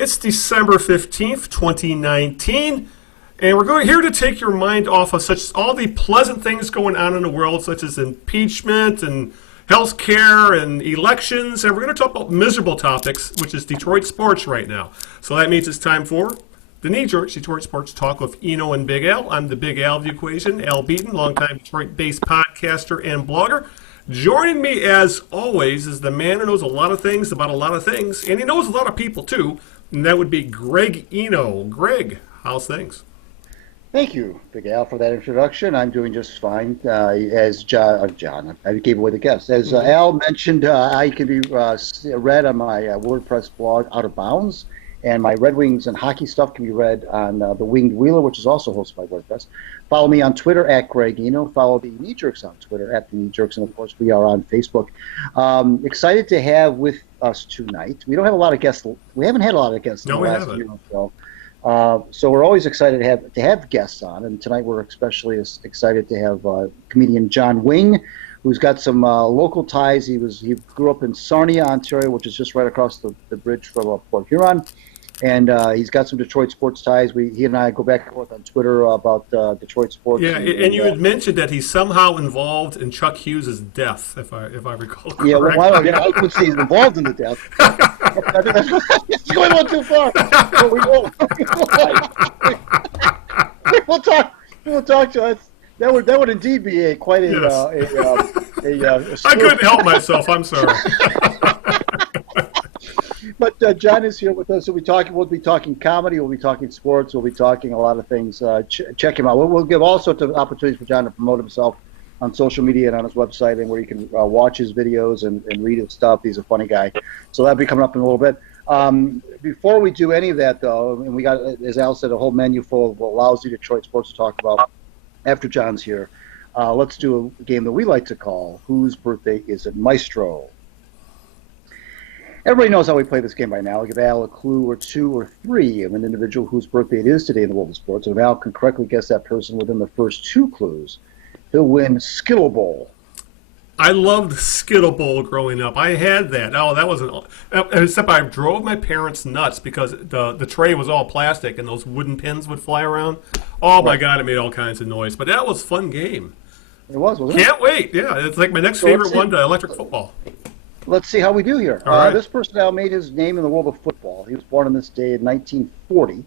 It's December 15th, 2019, and we're here to take your mind off of all the pleasant things going on in the world, such as impeachment and health care and elections, and we're going to talk about miserable topics, which is Detroit sports right now. So that means it's time for the knee-jerk Detroit Sports Talk with Eno and Big Al. I'm the Big Al of the equation, Al Beaton, longtime Detroit-based podcaster and blogger. Joining me, as always, is the man who knows a lot of things about a lot of things, and he knows a lot of people, too, and that would be Greg Eno. Greg, how's things? Thank you, Big Al, for that introduction. I'm doing just fine. As John, I gave away the guess. As Al mentioned, I can be read on my WordPress blog, Out of Bounds, and my Red Wings and hockey stuff can be read on The Winged Wheeler, which is also hosted by WordPress. Follow me on Twitter at Greg Eno. Follow the Knee Jerks on Twitter at the Knee Jerks, and of course we are on Facebook. Excited to have with us tonight. We don't have a lot of guests. We haven't had a lot of guests in the last year or so. So we're always excited to have guests on, and tonight we're especially excited to have comedian John Wing, who's got some local ties. He grew up in Sarnia, Ontario, which is just right across the bridge from Port Huron. And he's got some Detroit sports ties. He and I go back and forth on Twitter about Detroit sports. Yeah, and you had mentioned that he's somehow involved in Chuck Hughes' death, if I recall correctly. Yeah, well, I would say he's involved in the death. It's going on too far. But we won't. We'll talk to us. That would indeed be quite a. Yes. I couldn't help myself. I'm sorry. But John is here with us. We'll be talking comedy. We'll be talking sports. We'll be talking a lot of things. Check him out. We'll give all sorts of opportunities for John to promote himself on social media and on his website, and where you can watch his videos and read his stuff. He's a funny guy. So that'll be coming up in a little bit. Before we do any of that, though, and we got, as Al said, a whole menu full of lousy Detroit sports to talk about after John's here. Let's do a game that we like to call Whose Birthday Is It, Maestro? Everybody knows how we play this game by now. I'll give Al a clue or two or three of an individual whose birthday it is today in the world of sports. And if Al can correctly guess that person within the first two clues, he'll win Skittle Bowl. I loved Skittle Bowl growing up. I had that. Oh, that wasn't. Except I drove my parents nuts because the tray was all plastic and those wooden pins would fly around. Oh, my God, it made all kinds of noise. But that was a fun game. It wasn't it? Can't wait. Yeah, it's like my next favorite one to electric football. Let's see how we do here. All right. This person now made his name in the world of football. He was born on this day in 1940.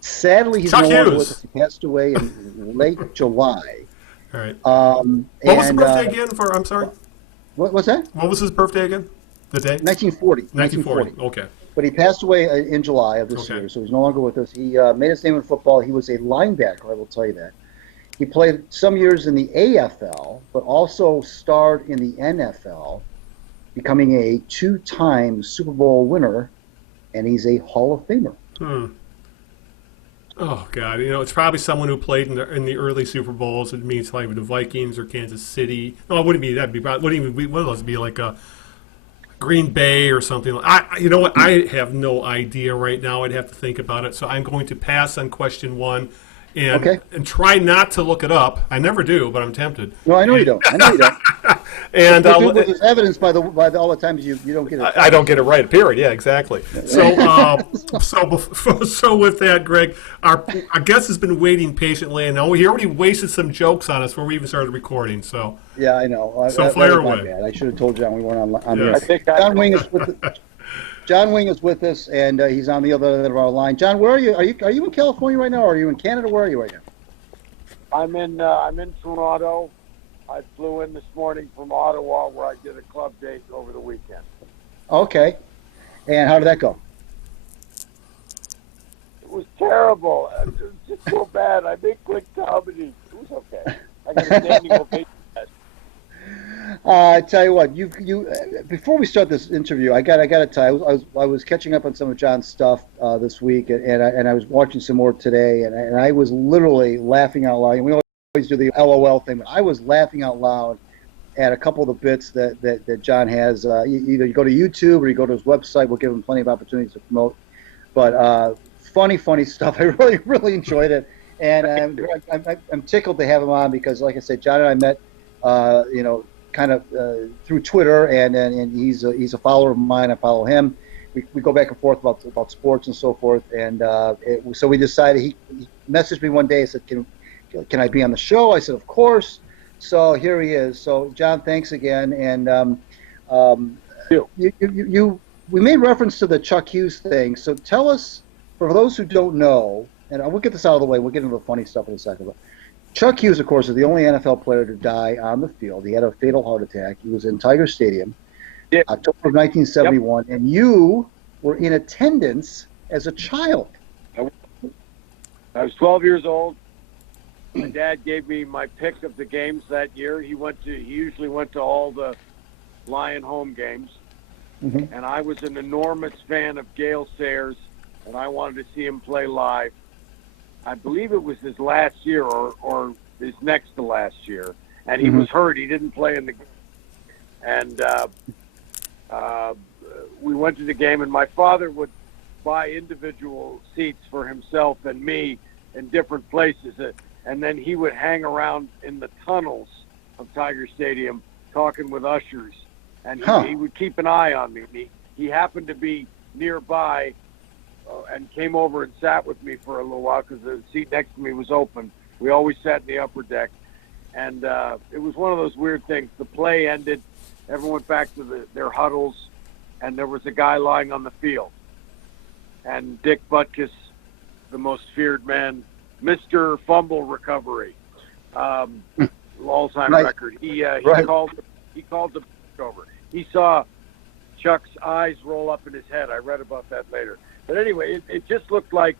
Sadly, he's Chuck no longer Hughes. with us. He passed away in late July. All right. What was the birthday again for, I'm sorry? What's that? What was his birthday again? The day? 1940. 1940. Okay. But he passed away in July of this year, so he's no longer with us. He made his name in football. He was a linebacker, I will tell you that. He played some years in the AFL, but also starred in the NFL, becoming a two-time Super Bowl winner, and he's a Hall of Famer. Oh, God. It's probably someone who played in the early Super Bowls. It means like the Vikings or Kansas City. No, it wouldn't be. That'd be one of those be like a Green Bay or something. You know what? I have no idea right now. I'd have to think about it. So I'm going to pass on question one and try not to look it up. I never do, but I'm tempted. No, I know you don't. And with this evidence by all the times you don't get it. I don't get it right. Period. Yeah, exactly. So with that, Greg, our guest has been waiting patiently, and he already wasted some jokes on us before we even started recording. So yeah, I know. So fire away. I should have told John we weren't on the air. John Wing is with us, and he's on the other end of our line. John, where are you? Are you in California right now, or are you in Canada? Where are you right now? I'm in Toronto. I flew in this morning from Ottawa, where I did a club date over the weekend. Okay. And how did that go? It was terrible. It was just so bad. I made quick comedy. It was okay. I got a standing ovation. I tell you what, you before we start this interview, I got to tell you, I was catching up on some of John's stuff this week, and I was watching some more today, and I was literally laughing out loud. And we always do the LOL thing, but I was laughing out loud at a couple of the bits that John has. Either you go to YouTube or you go to his website. We'll give him plenty of opportunities to promote. But funny stuff. I really enjoyed it, and I'm tickled to have him on because, like I said, John and I met, kind of through Twitter, and he's a follower of mine. I follow him, we go back and forth about sports and so forth. And so we decided. He messaged me one day and said, "Can I be on the show?" I said, "Of course." So here he is. So John, thanks again. And we made reference to the Chuck Hughes thing. So tell us, for those who don't know, and we'll get this out of the way. We'll get into the funny stuff in a second. But Chuck Hughes, of course, is the only NFL player to die on the field. He had a fatal heart attack. He was in Tiger Stadium, October of 1971, and you were in attendance as a child. I was 12 years old. My dad gave me my pick of the games that year. He usually went to all the Lion home games, and I was an enormous fan of Gale Sayers, and I wanted to see him play live. I believe it was his last year or his next to last year, and he was hurt. He didn't play in the game. And we went to the game, and my father would buy individual seats for himself and me in different places. And then he would hang around in the tunnels of Tiger Stadium talking with ushers. And he would keep an eye on me. He happened to be nearby and came over and sat with me for a little while because the seat next to me was open. We always sat in the upper deck. And it was one of those weird things. The play ended. Everyone went back to their huddles, and there was a guy lying on the field. And Dick Butkus, the most feared man, Mr. Fumble Recovery, all-time record. He called the over. He saw Chuck's eyes roll up in his head. I read about that later. But anyway, it just looked like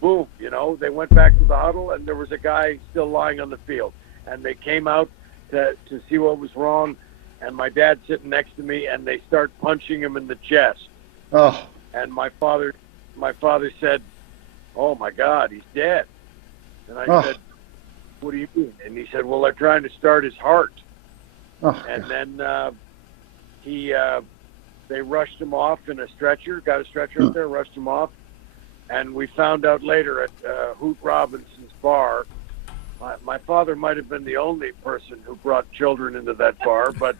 boom. They went back to the huddle, and there was a guy still lying on the field. And they came out to see what was wrong. And my dad sitting next to me, and they start punching him in the chest. Oh. And my father said, "Oh my God, he's dead." And I said, "What do you mean?" And he said, "Well, they're trying to start his heart." And then they rushed him off in a stretcher, got a stretcher up there, rushed him off. And we found out later at Hoot Robinson's bar, my father might have been the only person who brought children into that bar, but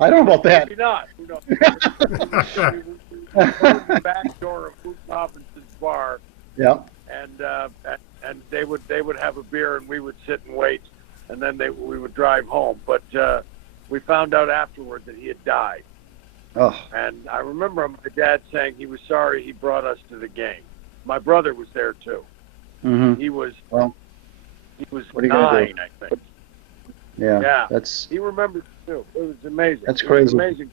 I don't know about that. Maybe not. Who knows? We closed the back door of Hoot Robinson's bar. Yeah. And they would have a beer, and we would sit and wait, and then we would drive home. But we found out afterward that he had died. Oh. And I remember my dad saying he was sorry he brought us to the game. My brother was there too. He was 9, I think. Yeah. He remembers too. It was amazing. That's crazy. Amazing.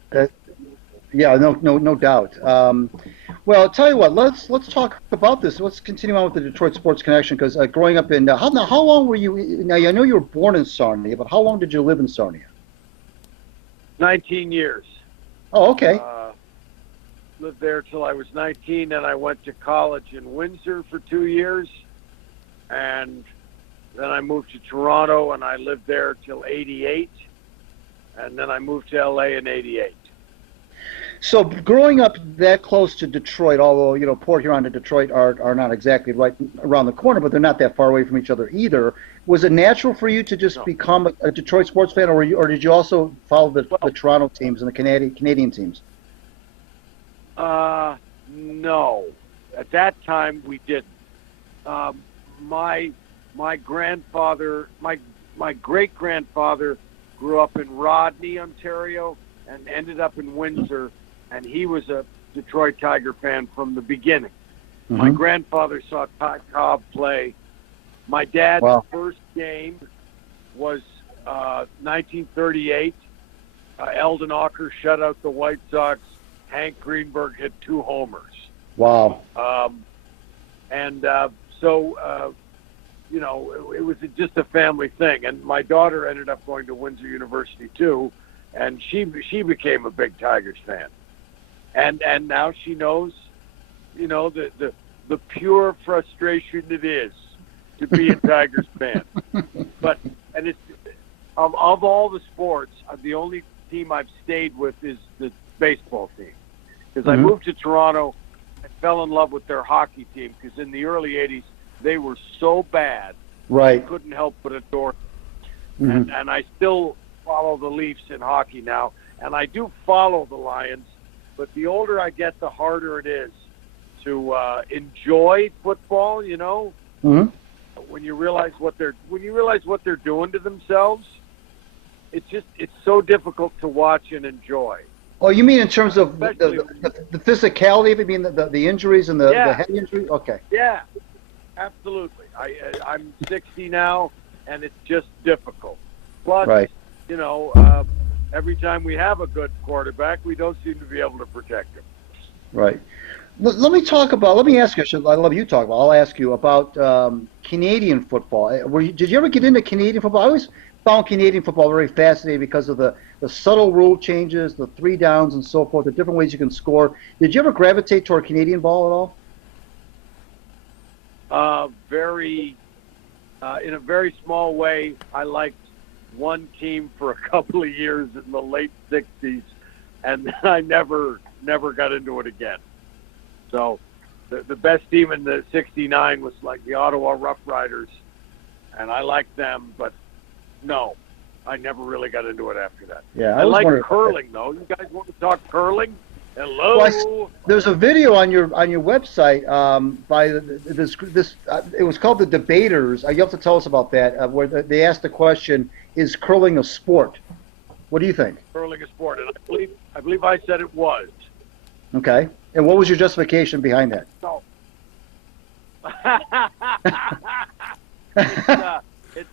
Yeah, no doubt. Well, I'll tell you what. Let's talk about this. Let's continue on with the Detroit Sports Connection, because growing up in how long were you? Now I know you were born in Sarnia, but how long did you live in Sarnia? 19 years. Oh, okay. Lived there till I was 19, and I went to college in Windsor for 2 years, and then I moved to Toronto, and I lived there till 88, and then I moved to LA in 88. So growing up that close to Detroit, although Port Huron and Detroit are not exactly right around the corner, but they're not that far away from each other either. Was it natural for you to just become a Detroit sports fan, or did you also follow the Toronto teams and the Canadian teams? No. At that time, we didn't. My grandfather, my great grandfather, grew up in Rodney, Ontario, and ended up in Windsor, and he was a Detroit Tiger fan from the beginning. My grandfather saw Ty Cobb play. My dad's first game was 1938. Eldon Ocker shut out the White Sox. Hank Greenberg hit 2 homers. Wow. It was just a family thing. And my daughter ended up going to Windsor University too, and she became a big Tigers fan. And now she knows, the pure frustration it is to be a Tigers fan. But it's of all the sports, the only team I've stayed with is the baseball team, because I moved to Toronto and fell in love with their hockey team, because in the early 80s they were so bad, I couldn't help but adore them. And I still follow the Leafs in hockey now, and I do follow the Lions, but the older I get, the harder it is to enjoy football. You know, when you realize what they're doing to themselves, it's so difficult to watch and enjoy. Oh, you mean in terms of the physicality of it, mean the injuries and the head injury? Okay. Yeah, absolutely. I'm 60 now, and it's just difficult. Plus, right. You know, every time we have a good quarterback, we don't seem to be able to protect him. Right. Let me ask you, I love you talk about, I'll ask you about Canadian football. Did you ever get into Canadian football? I always found Canadian football very fascinating because of the subtle rule changes, the 3 downs and so forth, the different ways you can score. Did you ever gravitate toward Canadian ball at all? In a very small way, I liked one team for a couple of years in the late 60s, and I never got into it again. So the best team in the 69 was like the Ottawa Rough Riders, and I liked them, but no, I never really got into it after that. Yeah, I like curling, though. You guys want to talk curling? Hello. Well, there's a video on your website by this. It was called The Debaters. You have to tell us about that. Where they asked the question: is curling a sport? What do you think? Curling a sport, and I believe I said it was. Okay. And what was your justification behind that? So, it's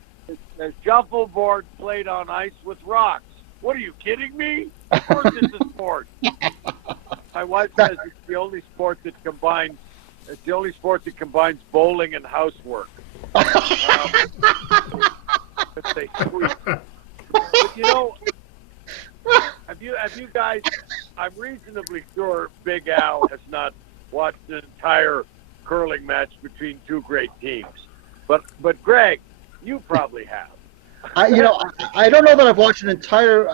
a shuffleboard played on ice with rocks. What are you kidding me? Of course it's a sport. My wife says it's the only sport that combines bowling and housework. But you know, have you guys? I'm reasonably sure Big Al has not watched an entire curling match between two great teams. But Greg, you probably have. I don't know that I've watched an entire.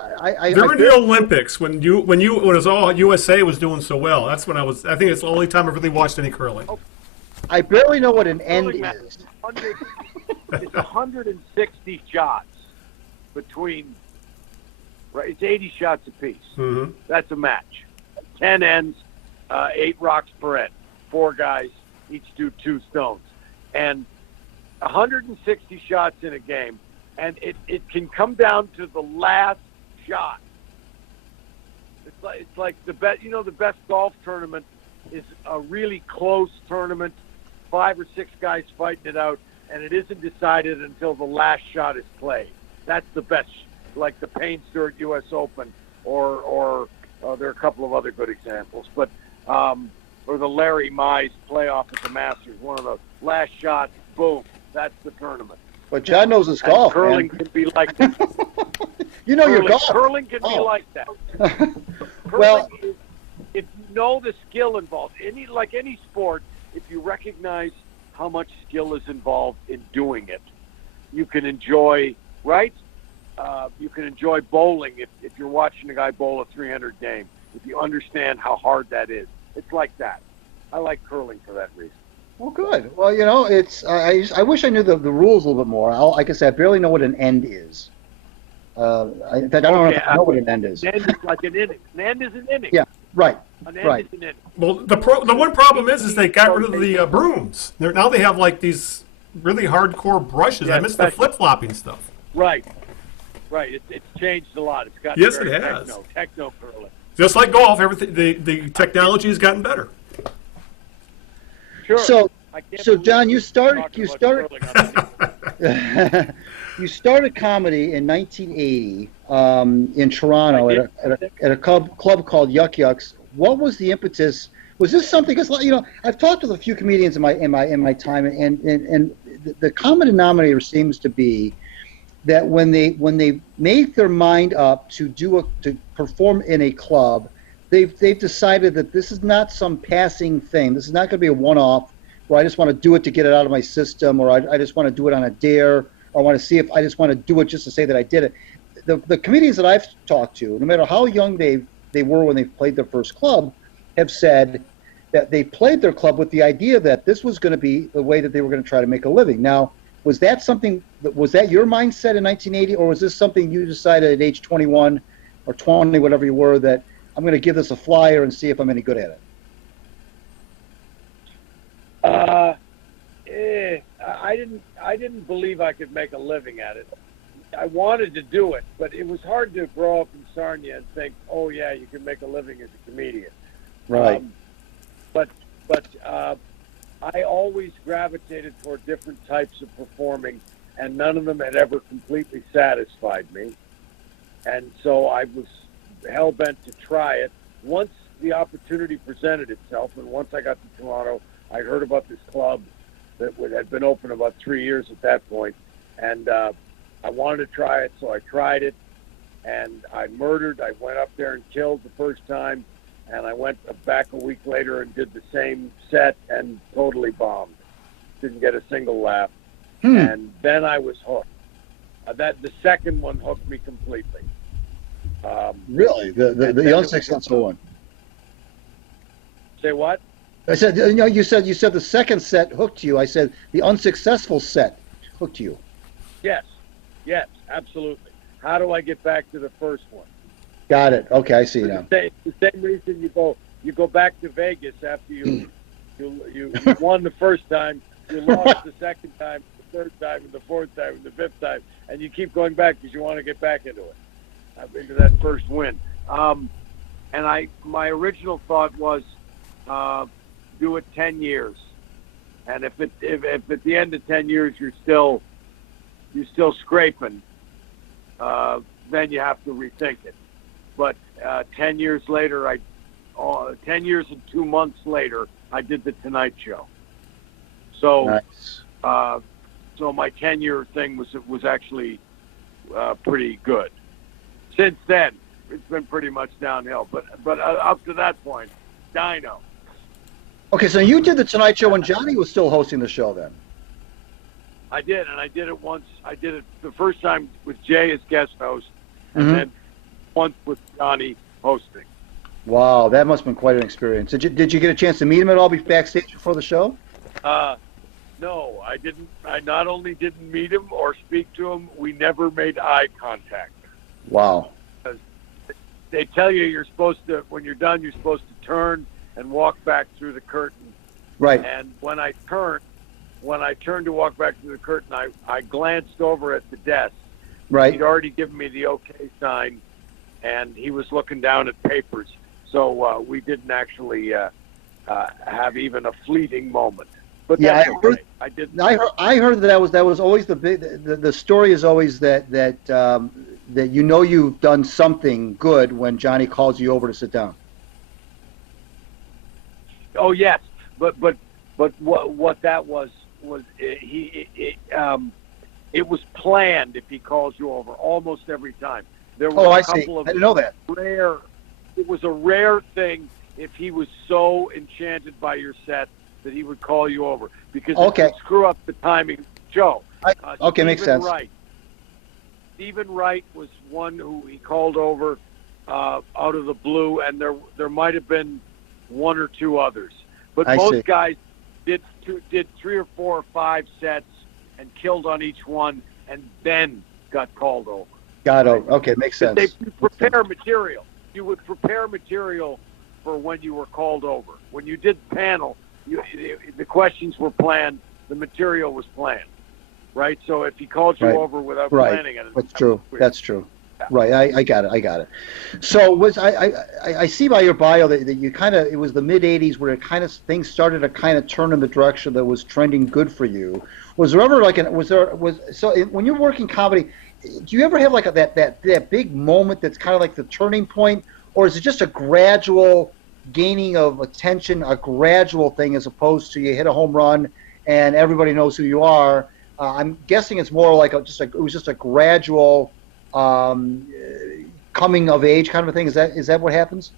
During the Olympics, when it was all USA was doing so well, that's when I think it's the only time I've really watched any curling. I barely know what an end is. It's 160 shots between. Right, it's 80 shots apiece. Mm-hmm. That's a match. 10 ends, 8 rocks per end. 4 guys, each do 2 stones, and 160 shots in a game. And it can come down to the last shot. It's like the best. You know, the best golf tournament is a really close tournament, 5 or 6 guys fighting it out, and it isn't decided until the last shot is played. That's the best. Like the Payne Stewart U.S. Open, or there are a couple of other good examples, but or the Larry Mize playoff at the Masters. One of the last shots, boom, that's the tournament. But John knows his golf. Curling can be like that. Your golf. Curling can be like that. Well, is, if you know the skill involved, like any sport, if you recognize how much skill is involved in doing it, you can enjoy, right? You can enjoy bowling if you're watching a guy bowl a 300 game. If you understand how hard that is, it's like that. I like curling for that reason. Well, good. Well, it's. I wish I knew the rules a little bit more. Like I said, I barely know what an end is. In fact, I don't know what an end is. An end is like an inning. An end is an inning. Yeah. Right. An end is an inning. Well, the one problem is they got rid of the brooms. Now they have like these really hardcore brushes. Yeah, I miss the flip-flopping stuff. Right. It's changed a lot. It's gotten Yes, it has. Techno curling. Just like golf, everything the technology has gotten better. Sure. So John, you started you started comedy in 1980 in Toronto at a club called Yuck Yucks. What was the impetus? Was this something? Because I've talked with a few comedians in my time, and the common denominator seems to be that when they make their mind up to perform in a club, they've decided that this is not some passing thing. This is not going to be a one-off where I just want to do it to get it out of my system, or I just want to do it on a dare, or I want to see if I just want to do it just to say that I did it. The comedians that I've talked to, no matter how young they were when they played their first club, have said that they played their club with the idea that this was going to be the way that they were going to try to make a living. Now, was that your mindset in 1980, or was this something you decided at age 21 or 20, whatever you were, that I'm going to give this a flyer and see if I'm any good at it? I didn't believe I could make a living at it. I wanted to do it, but it was hard to grow up in Sarnia and think, oh yeah, you can make a living as a comedian. Right. But I always gravitated toward different types of performing, and none of them had ever completely satisfied me. And so I was hell-bent to try it. Once the opportunity presented itself, and once I got to Toronto, I heard about this club that had been open about 3 years at that point, and I wanted to try it, so I tried it, and I murdered. I went up there and killed the first time, and I went back a week later and did the same set and totally bombed. Didn't get a single laugh. And then I was hooked. The second one hooked me completely. Really? The unsuccessful one? Say what? I said, you said the second set hooked you. I said the unsuccessful set hooked you. Yes, absolutely. How do I get back to the first one? Got it. Okay, I see now. The same reason you go back to Vegas after you won the first time, you lost the second time, the third time, and the fourth time, and the fifth time, and you keep going back because you want to get back into it, into that first win. And my original thought was do it 10 years, and if at the end of 10 years you're still scraping, then you have to rethink it. But 10 years later, 10 years and 2 months later, I did the Tonight Show. So, nice. So my 10-year thing was actually pretty good. Since then, it's been pretty much downhill. But up to that point, Dino. Okay, so you did the Tonight Show when Johnny was still hosting the show, then? I did, and I did it once. I did it the first time with Jay as guest host, and then once with Johnny hosting. Wow, that must have been quite an experience. Did you get a chance to meet him at all backstage before the show? No, I didn't. I not only didn't meet him or speak to him, we never made eye contact. Wow. They tell you you're supposed to, when you're done, you're supposed to turn and walk back through the curtain. Right. And when I turned to walk back through the curtain, I glanced over at the desk. Right. He'd already given me the okay sign, and he was looking down at papers. So we didn't actually have even a fleeting moment. But yeah, that's okay. I didn't. I heard that was always the story is always that you've done something good when Johnny calls you over to sit down. Oh yes, but what that was it was planned. If he calls you over, almost every time there were a couple of I didn't know that. rare. It was a rare thing if he was so enchanted by your set that he would call you over because it would screw up the timing of the show. Makes sense. Stephen Wright was one who he called over out of the blue, and there might have been one or two others, but most guys did 3 or 4 or 5 sets and killed on each one, and then got called over. Okay, makes sense. They prepare material. You would prepare material for when you were called over. When you did panel, the questions were planned, the material was planned, right? So if he called you over without planning it, that's true. That's true. Yeah. Right, I got it. So I see by your bio that you it was the mid '80s where things started to kind of turn in the direction that was trending good for you. Was there ever when you're working comedy, do you ever have that big moment that's kind of like the turning point, or is it just a gradual gaining of attention, a gradual thing as opposed to you hit a home run and everybody knows who you are? I'm guessing it's more like it was just a gradual coming of age kind of a thing. Is that what happens?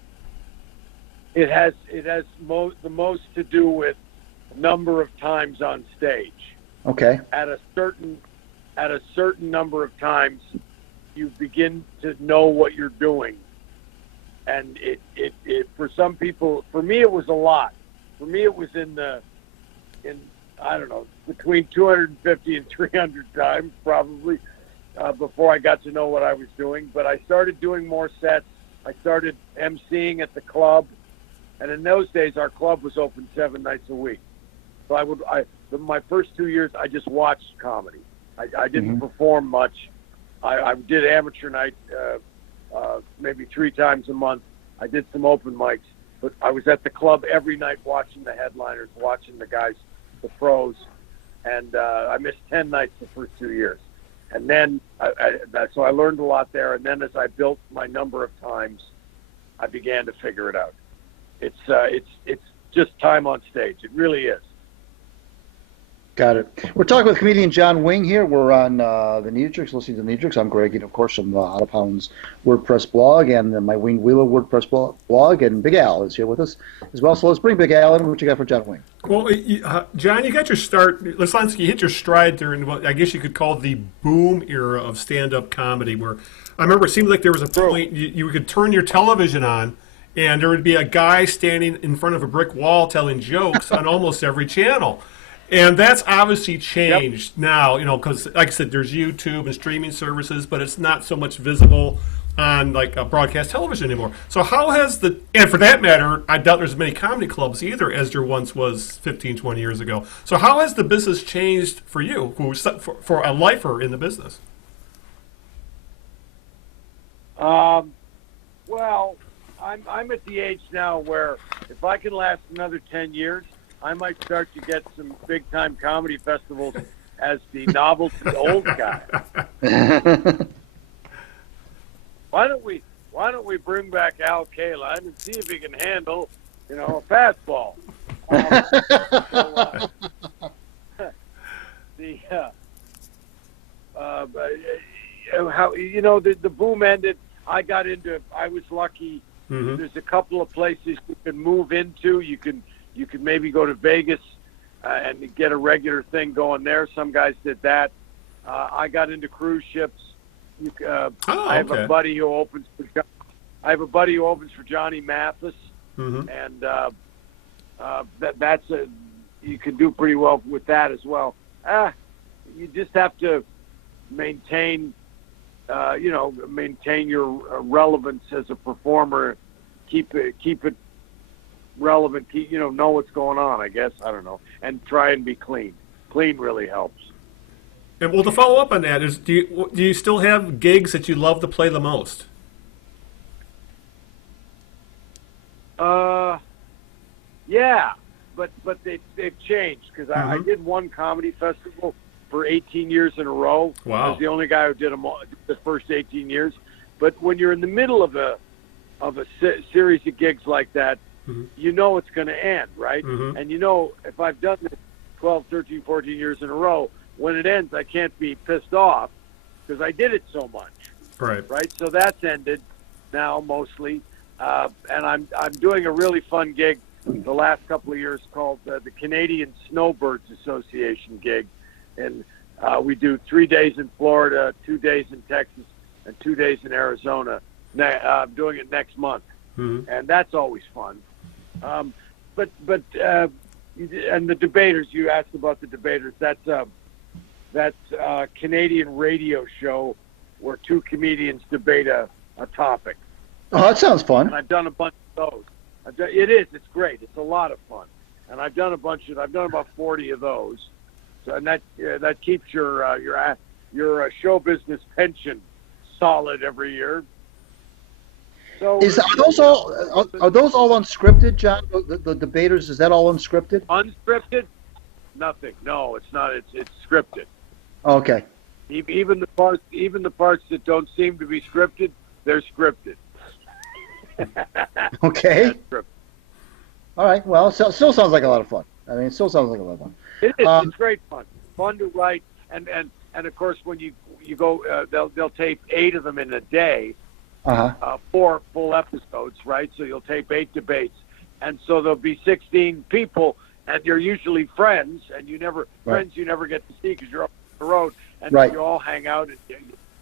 It has the most to do with number of times on stage. Okay. At a certain number of times, you begin to know what you're doing, and it for some people, for me it was a lot. For me it was in I don't know, between 250 and 300 times probably. before I got to know what I was doing. But I started doing more sets. I started emceeing at the club, and in those days, our club was open 7 nights a week. So my first 2 years, I just watched comedy. I didn't perform much. I did amateur night maybe 3 times a month. I did some open mics, but I was at the club every night watching the headliners, watching the guys, the pros, and I missed 10 nights the first 2 years. And then, so I learned a lot there. And then as I built my number of times, I began to figure it out. It's just time on stage. It really is. Got it. We're talking with comedian John Wing here. We're on the Hijinks, listening to the Hijinks. I'm Greg, and of course, from Out of Bounds WordPress blog and my Wing Wheeler WordPress blog. And Big Al is here with us as well. So let's bring Big Al in. What you got for John Wing? Well, John, you got your start. You hit your stride during what I guess you could call the boom era of stand-up comedy, where I remember it seemed like there was a point you could turn your television on, and there would be a guy standing in front of a brick wall telling jokes on almost every channel. And that's obviously changed now, because like I said, there's YouTube and streaming services, but it's not so much visible on like a broadcast television anymore. So how has and for that matter, I doubt there's as many comedy clubs either as there once was 15, 20 years ago. So how has the business changed for you, for a lifer in the business? Well, I'm at the age now where if I can last another 10 years, I might start to get some big-time comedy festivals as the novelty old guy. Why don't we bring back Al Kaline and see if he can handle, a fastball? The boom ended. I was lucky. Mm-hmm. There's a couple of places you can move into. You can maybe go to Vegas and get a regular thing going there. Some guys did that. I got into cruise ships. I have a buddy who opens for Johnny Mathis, and you can do pretty well with that as well. You just have to maintain your relevance as a performer. Keep it relevant, know what's going on, I guess. I don't know. And try and be clean. Clean really helps. And well, to follow up on that, do you still have gigs that you love to play the most? Yeah, but they've changed because I did one comedy festival for 18 years in a row. Wow. I was the only guy who did them all, the first 18 years. But when you're in the middle of a series of gigs like that, you know it's going to end, right? And if I've done this 12, 13, 14 years in a row, when it ends, I can't be pissed off because I did it so much. Right? So that's ended now mostly. And I'm doing a really fun gig the last couple of years called the Canadian Snowbirds Association gig. And we do 3 days in Florida, 2 days in Texas, and 2 days in Arizona. I'm doing it next month. And that's always fun. But and the debaters, you asked about the debaters. That's a Canadian radio show where 2 comedians debate a topic. Oh, that sounds fun. And I've done a bunch of those. It's great. It's a lot of fun. And I've done about 40 of those. So, and that keeps your show business pension solid every year. So are those all unscripted, John? The debaters, is that all unscripted? Unscripted? Nothing. No, it's not. It's scripted. Okay. Even the parts that don't seem to be scripted, they're scripted. Okay. All right. Well, it still sounds like a lot of fun. I mean, it still sounds like a lot of fun. It is. It's great fun. Fun to write, and of course when you go, they'll tape 8 of them in a day. 4 full episodes, right? So you'll tape 8 debates, and so there'll be 16 people, and you're usually friends, and friends you never get to see because you're up the road, and you all hang out and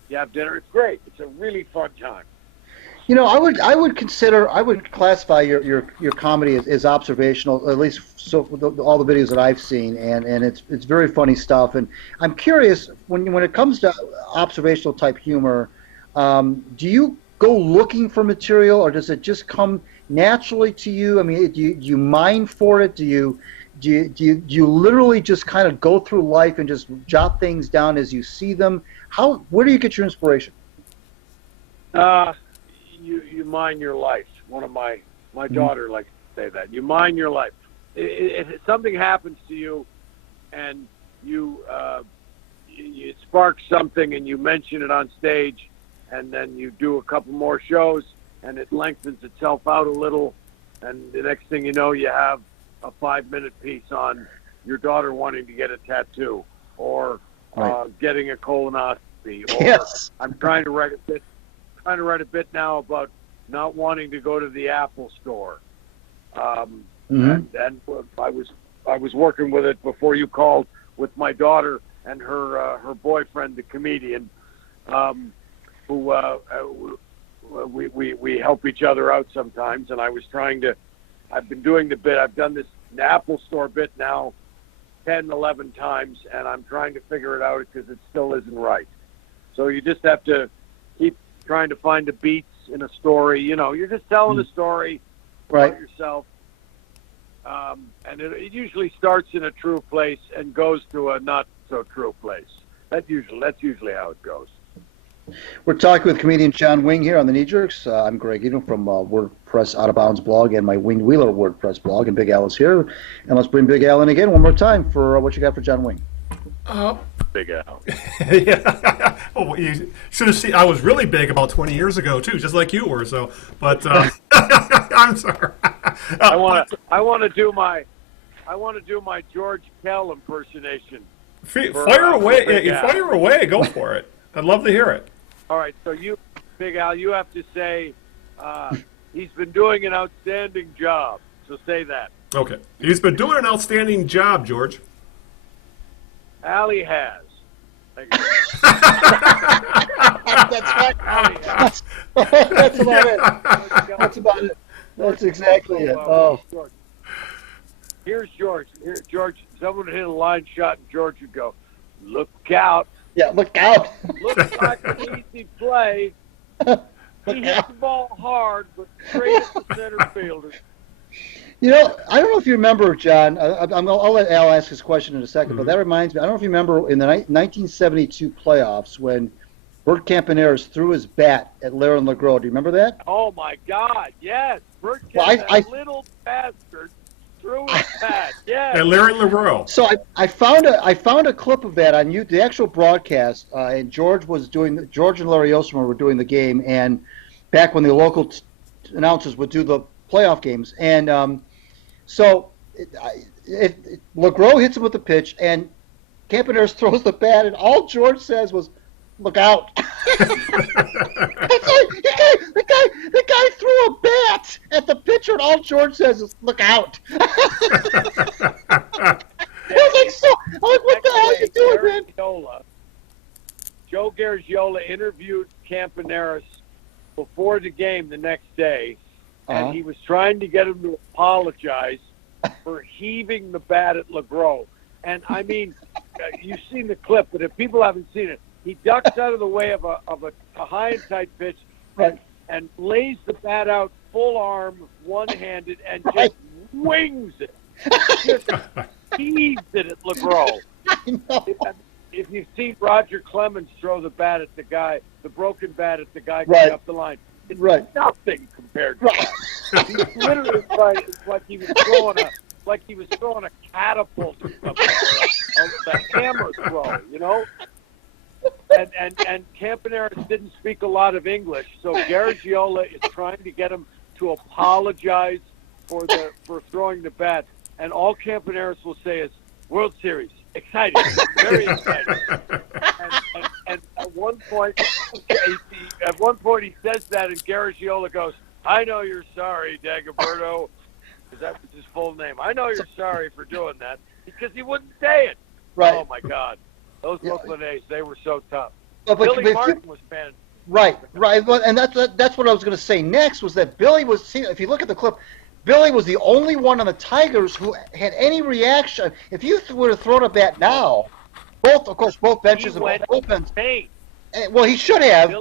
you have dinner. It's great. It's a really fun time. You know, I would classify your comedy as observational, at least so all the videos that I've seen, and it's very funny stuff. And I'm curious when it comes to observational type humor, do you go looking for material, or does it just come naturally to you? I mean, do you mine for it? Do you literally just kind of go through life and just jot things down as you see them? Where do you get your inspiration? You mine your life. One of my daughter likes to say that. You mine your life. If something happens to you, and you spark something, and you mention it on stage, and then you do a couple more shows, and it lengthens itself out a little, and the next thing you know, you have a 5-minute piece on your daughter wanting to get a tattoo, or getting a colonoscopy, or Yes. I'm trying to write a bit now about not wanting to go to the Apple store. And I was working with it before you called, with my daughter and her boyfriend, the comedian, who we help each other out sometimes. And I've been doing the bit. I've done this Apple store bit now 10, 11 times, and I'm trying to figure it out because it still isn't right. So you just have to keep trying to find the beats in a story. You know, you're just telling a story about yourself. And it usually starts in a true place and goes to a not so true place. That's usually how it goes. We're talking with comedian John Wing here on the Knee Jerks. I'm Greg Eden from WordPress Out of Bounds blog and my Winged Wheeler WordPress blog, and Big Al is here. And let's bring Big Al in again one more time for what you got for John Wing. Big Al. Yeah. Oh, you should have seen. I was really big about 20 years ago too, just like you were. So, but I'm sorry. I want to do my George Kell impersonation. Fire away! Fire away! Go for it. I'd love to hear it. All right, so you, Big Al, you have to say he's been doing an outstanding job. So say that. Okay. He's been doing an outstanding job, George. Allie has. That's right. That's about it. That's about it. That's exactly it. Oh. George. Here's George. George, someone would hit a line shot, and George would go, "Look out." Yeah, look out. Looks like an easy play. He hit the ball hard, but straight at the center fielder. You know, I don't know if you remember, John. I'll let Al ask his question in a second, but that reminds me. I don't know if you remember in the 1972 playoffs when Bert Campaneris threw his bat at Lerrin LaGrow. Do you remember that? Oh my God! Yes, Bert that little bastard threw his bat. Yes. And Lerrin LaGrow. So I found a clip of that on the actual broadcast, and George and Larry Osterman were doing the game, and back when the local announcers would do the playoff games, and so LaGrow hits him with the pitch, and Campaneris throws the bat, and all George says was, "Look out!" The guy threw a bat at the pitcher, and all George says is, "Look out!" I was like, "What the hell are you doing, man?" Joe Garagiola interviewed Campaneris before the game the next day, and he was trying to get him to apologize for heaving the bat at LaGrow. And I mean, you've seen the clip, but if people haven't seen it, he ducks out of the way of a high and tight pitch, and lays the bat out full arm, one-handed, and just wings it. Just heaves it at LaGrow. I know. If you've seen Roger Clemens throw the bat at the guy, the broken bat at the guy coming up the line, it's nothing compared to that. He's literally it's like he was throwing a catapult or something, a hammer throw, you know. And Campaneris didn't speak a lot of English, so Garagiola is trying to get him to apologize for throwing the bat, and all Campaneris will say is, "World Series, excited, very excited." And at one point he says that, and Garagiola goes, "I know you're sorry, Dagoberto," because that was his full name. "I know you're sorry for doing that," because he wouldn't say it. Right. Oh my God. Those Brooklyn A's, they were so tough. Billy Martin was Right. Well, and that's what I was going to say next was that Billy was. See, if you look at the clip, Billy was the only one on the Tigers who had any reaction. If you would have thrown a bat now, both benches and both bullpens. Well, he should have,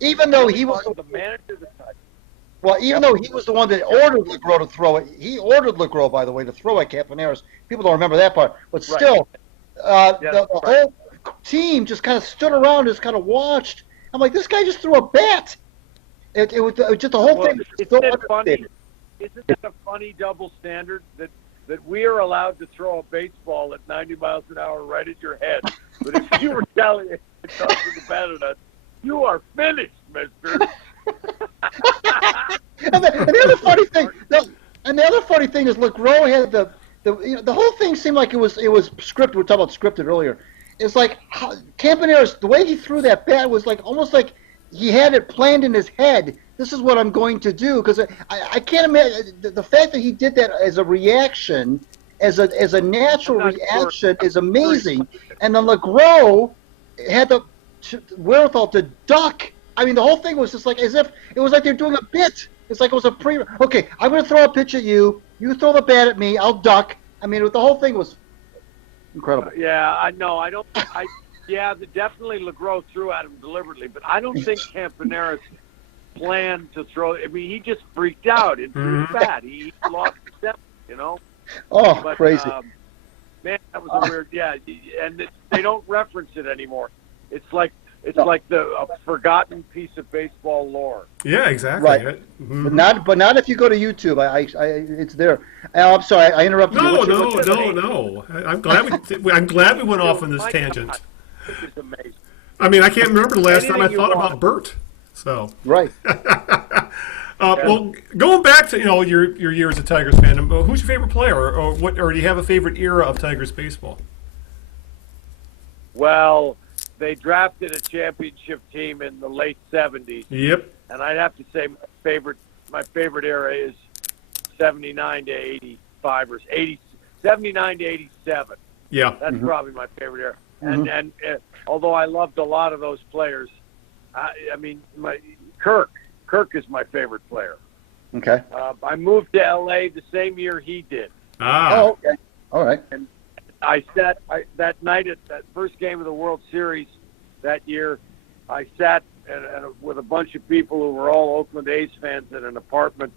even though he was the manager of the Tigers. Well, even though he was the one that ordered LaGrow to throw it, he ordered LaGrow, by the way, to throw at Campaneris. People don't remember that part, but still, the whole team just kind of stood around, just kind of watched. I'm like, this guy just threw a bat. It was just the whole thing. Isn't that funny? Isn't that a funny double standard that we are allowed to throw a baseball at 90 miles an hour right at your head, but if you retaliate and toss the bat at us, you are finished, mister. and the other funny thing, is LaGrow had the whole thing seemed like it was scripted. We were talking about scripted earlier. It's like Campaneris, the way he threw that bat was like almost like he had it planned in his head. This is what I'm going to do, because I can't imagine the fact that he did that as a reaction, as a natural reaction, is amazing. And then LaGrow had the wherewithal to duck. I mean, the whole thing was just like as if it was like they're doing a bit. It's like it was a okay, I'm going to throw a pitch at you. You throw the bat at me. I'll duck. I mean, the whole thing was incredible. Yeah, I know. Definitely LaGrow threw at him deliberately, but I don't think Campaneris planned to throw. I mean, he just freaked out and threw the bat. He lost the step, Oh, but, crazy. Man, that was a weird. Yeah, and they don't reference it anymore. It's like a forgotten piece of baseball lore. Yeah, exactly. Right. Mm-hmm. But not if you go to YouTube. It's there. Al, I'm sorry, I interrupted you. No. I'm glad we went off on this tangent. God, this is amazing. I mean, I can't remember the last time I thought about Bert. So right. Well, going back to your years as a Tigers fan, who's your favorite player, or do you have a favorite era of Tigers baseball? Well, they drafted a championship team in the late '70s. Yep. And I'd have to say my favorite era is '79 to '85 or 79 to '87. Yeah. That's probably my favorite era. And although I loved a lot of those players, I mean, Kirk is my favorite player. Okay. I moved to L.A. the same year he did. Oh, okay. All right. And I sat that night at that first game of the World Series that year. I sat with a bunch of people who were all Oakland A's fans in an apartment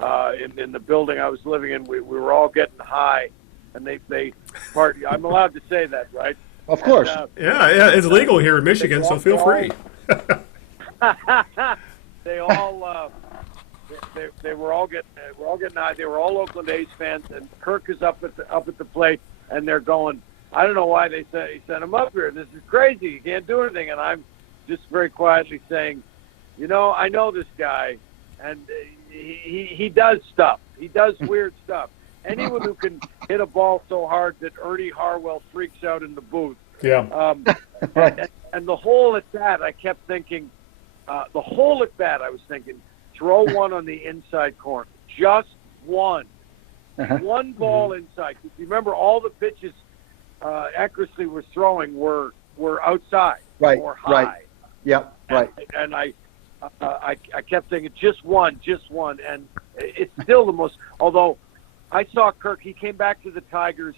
in the building I was living in. We were all getting high, and they party. I'm allowed to say that, right? Of course. Yeah, it's legal here in Michigan, so feel free. They all they were all getting high. They were all Oakland A's fans, and Kirk is up at the plate, and they're going. I don't know why they sent him up here. This is crazy. You can't do anything. And I'm just very quietly saying, I know this guy, and he does stuff. He does weird stuff. Anyone who can hit a ball so hard that Ernie Harwell freaks out in the booth. Yeah. Right. And the hole at bat, I kept thinking, I was thinking, throw one on the inside corner. Just one. One ball inside. If you remember, all the pitches Eckersley was throwing were outside or high. Right. Yep. Right. And I kept thinking, just one. And it's still the most, although I saw Kirk, he came back to the Tigers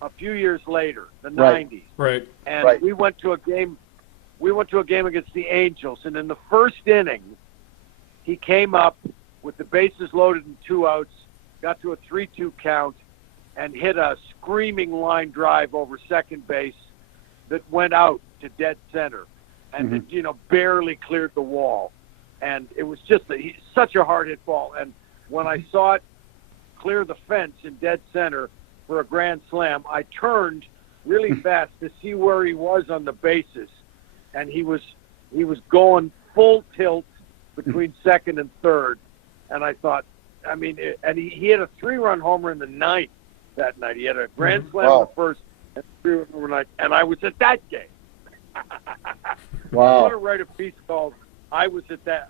a few years later, the 90s. Right. And we went to a game against the Angels, and in the first inning, he came up with the bases loaded and 2 outs, got to a 3-2 count, and hit a screaming line drive over second base that went out to dead center, and it, barely cleared the wall. And it was just such a hard hit ball. And when I saw it clear the fence in dead center for a grand slam, I turned really fast to see where he was on the bases, and he was going full tilt between second and third. And I thought, and he had a 3-run homer in the ninth that night. He had a grand slam in the first and 3-run homer in the ninth, and I was at that game. Wow! I want to write a piece called "I was at that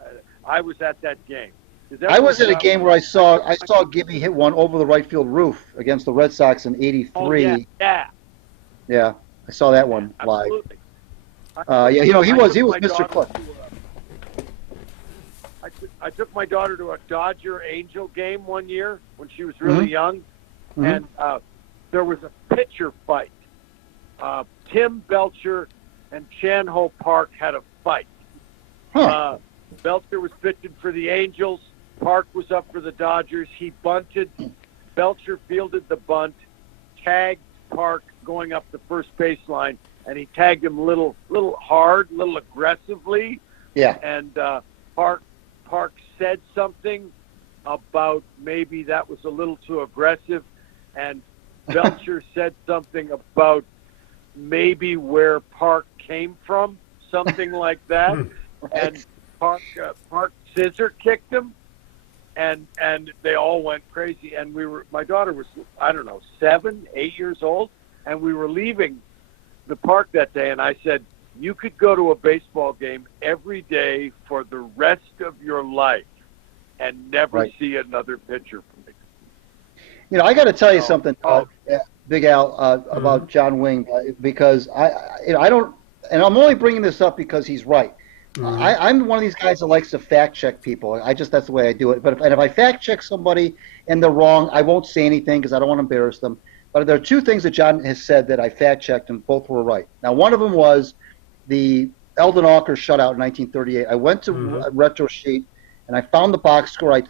game." I was at a game where I saw Gibby hit one over the right field roof against the Red Sox in '83. Oh, yeah. Yeah, I saw that one live. Absolutely. Yeah, you know, he was my Mr. daughter Clutch. I took my daughter to a Dodger Angel game one year when she was really young, and there was a pitcher fight. Tim Belcher and Chan-Ho Park had a fight. Belcher was pitching for the Angels. Park was up for the Dodgers. He bunted. Belcher fielded the bunt, tagged Park going up the first baseline, and he tagged him a little hard, a little aggressively. Yeah. And Park said something about maybe that was a little too aggressive, and Belcher said something about maybe where Park came from, something like that. And Park scissor kicked him, and they all went crazy. And my daughter was, I don't know, 7, 8 years old, and we were leaving the park that day, and I said, you could go to a baseball game every day for the rest of your life and never see another pitcher from it. You know, I got to tell you something, Big Al, about John Wing, because I don't, and I'm only bringing this up because he's right. I'm one of these guys that likes to fact check people. That's the way I do it. But if I fact check somebody and they're wrong, I won't say anything because I don't want to embarrass them. But there are two things that John has said that I fact checked, and both were right. Now, one of them was the Eldon Walker shutout in 1938. I went to Retro Sheet and I found the box score.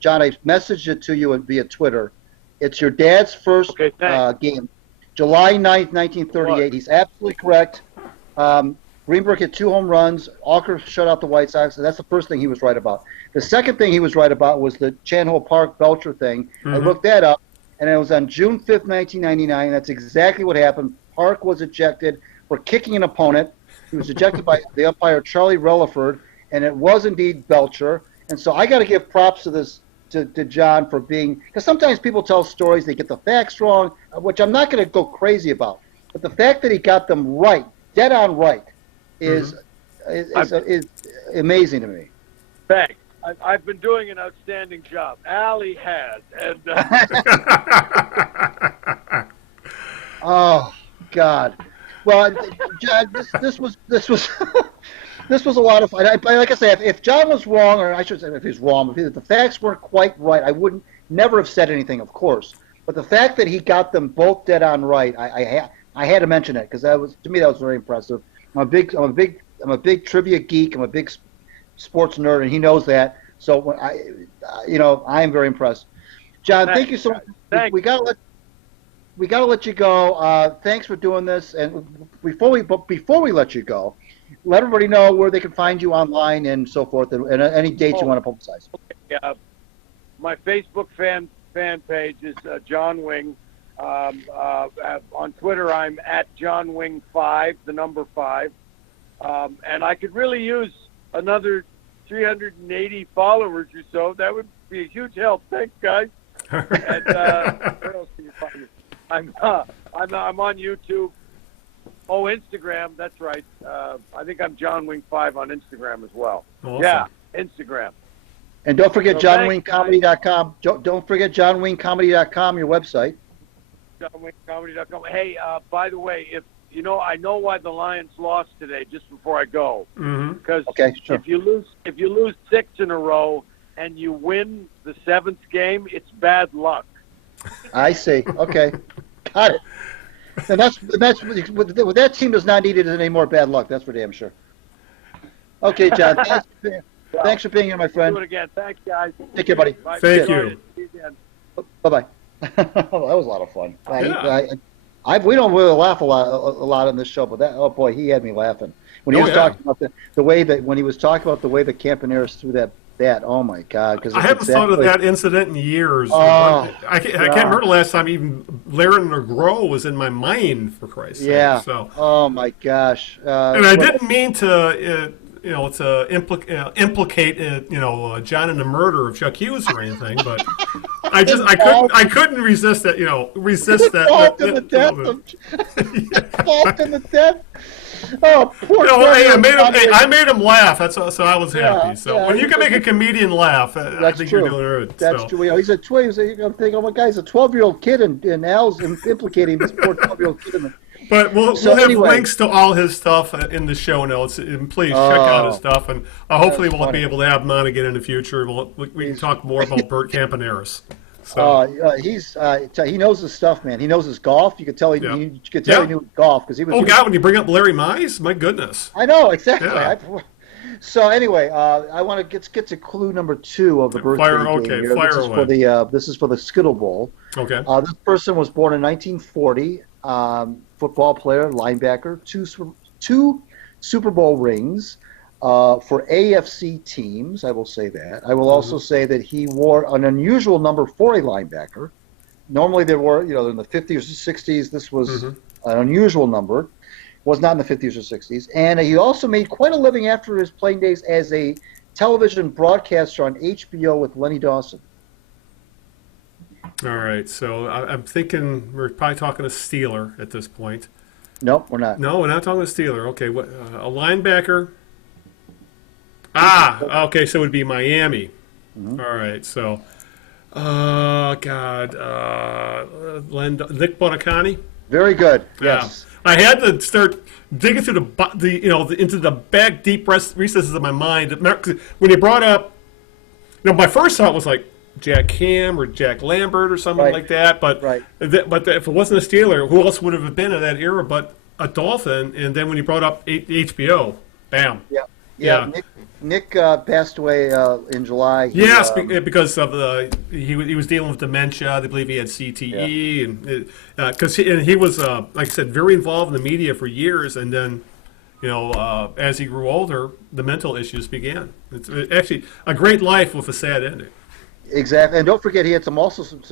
John, I messaged it to you via Twitter. It's your dad's first game, July 9th, 1938. He's absolutely correct. Greenberg hit 2 home runs. Walker shut out the White Sox, and that's the first thing he was right about. The second thing he was right about was the Chan-Ho Park Belcher thing. I looked that up, and it was on June 5th, 1999. That's exactly what happened. Park was ejected for kicking an opponent. He was ejected by the umpire Charlie Relaford, and it was indeed Belcher. And so I got to give props to this to John for being, because sometimes people tell stories, they get the facts wrong, which I'm not going to go crazy about. But the fact that he got them right, dead on right, is amazing to me. Thanks. I've been doing an outstanding job. Allie has, and oh God. Well, John, this was this was a lot of fun. Like I say, if John was wrong, or I should say, if he's wrong, if the facts weren't quite right, I wouldn't never have said anything, of course. But the fact that he got them both dead on right, I had to mention it because to me that was very impressive. I'm a big trivia geek. I'm a big sports nerd, and he knows that. So when I am very impressed. John, thank you so much. We gotta let you go. Thanks for doing this. And before we let you go, let everybody know where they can find you online and so forth, and any dates you want to publicize. Yeah, my Facebook fan page is John Wing. On Twitter, I'm at John Wing 5, the number 5, and I could really use another 380 followers or so. That would be a huge help. Thanks, guys. And where else can you find me? I'm on YouTube. Oh, Instagram. That's right. I think I'm John Wing 5 on Instagram as well. Awesome. Yeah, Instagram. And don't forget JohnWingComedy.com. Don't forget JohnWingComedy.com, your website. JohnWingComedy.com. Hey, by the way, I know why the Lions lost today. Just before I go, because if you lose 6 in a row and you win the 7th game, it's bad luck. I see. Okay, got it. And that's with that team does not need it any more bad luck. That's for damn sure. Okay, John. Thanks for being here, my friend. Do it again. Thanks, guys. Take care, buddy. Bye. Thank you. Bye-bye. That was a lot of fun. We don't really laugh a lot on this show, but oh boy, he had me laughing when he was talking about the way that when he was talking about the way the Campaneris threw that. Oh my God! Because I haven't thought of that incident in years. I can't remember the last time even Lerrin LaGrow was in my mind, for Christ's sake. So. Oh my gosh! And I didn't mean to. To implicate John in the murder of Chuck Hughes or anything, but I couldn't resist that. Fault in the death. Oh, poor I made him laugh. So I was happy. When you can make a comedian laugh, I think you're doing it. That's true. He's a twin. I'm thinking, oh my God, he's a 12-year-old kid, and Al's implicating this poor 12-year-old kid in the. But we'll So have anyway. links to all his stuff in the show notes, and please check out his stuff. And hopefully That's we'll funny. be able to have him on again in the future. We can talk more about Bert Campaneris. So He knows his stuff, man. He knows his golf. You could tell he, Yeah. you could tell Yeah. he knew golf because he was. oh he was- God, when you bring up Larry Mize, my goodness. I know exactly. Yeah. So anyway, I want to get to clue number 2 of the birthday Fire- game okay, here. fire This is away. for the this is for the Skittle Bowl. Okay. This person was born in 1940. Football player, linebacker, two Super Bowl rings for AFC teams. I will say that. I will also say that he wore an unusual number for a linebacker. Normally they were, in the 50s or 60s. This was an unusual number. Was not in the 50s or 60s. And he also made quite a living after his playing days as a television broadcaster on HBO with Lenny Dawson. All right. So I'm thinking we're probably talking a Steeler at this point. Nope, we're not. No, we're not talking a Steeler. Okay. What? A linebacker. Okay. So it would be Miami. All right. So, God, Nick Bonacani. Very good. Yeah. Yes. I had to start digging through into the back deep recesses of my mind. When you brought up, my first thought was like Jack Ham or Jack Lambert or something Right. like that. But Right. If it wasn't a Steeler, who else would have been in that era but a Dolphin? And then when you brought up HBO, bam. Yeah. Yeah. Nick passed away in July. Yes, because of he was dealing with dementia. I believe he had CTE, and because he was like I said, very involved in the media for years. And then, as he grew older, the mental issues began. It's actually a great life with a sad ending. Exactly, and don't forget he had some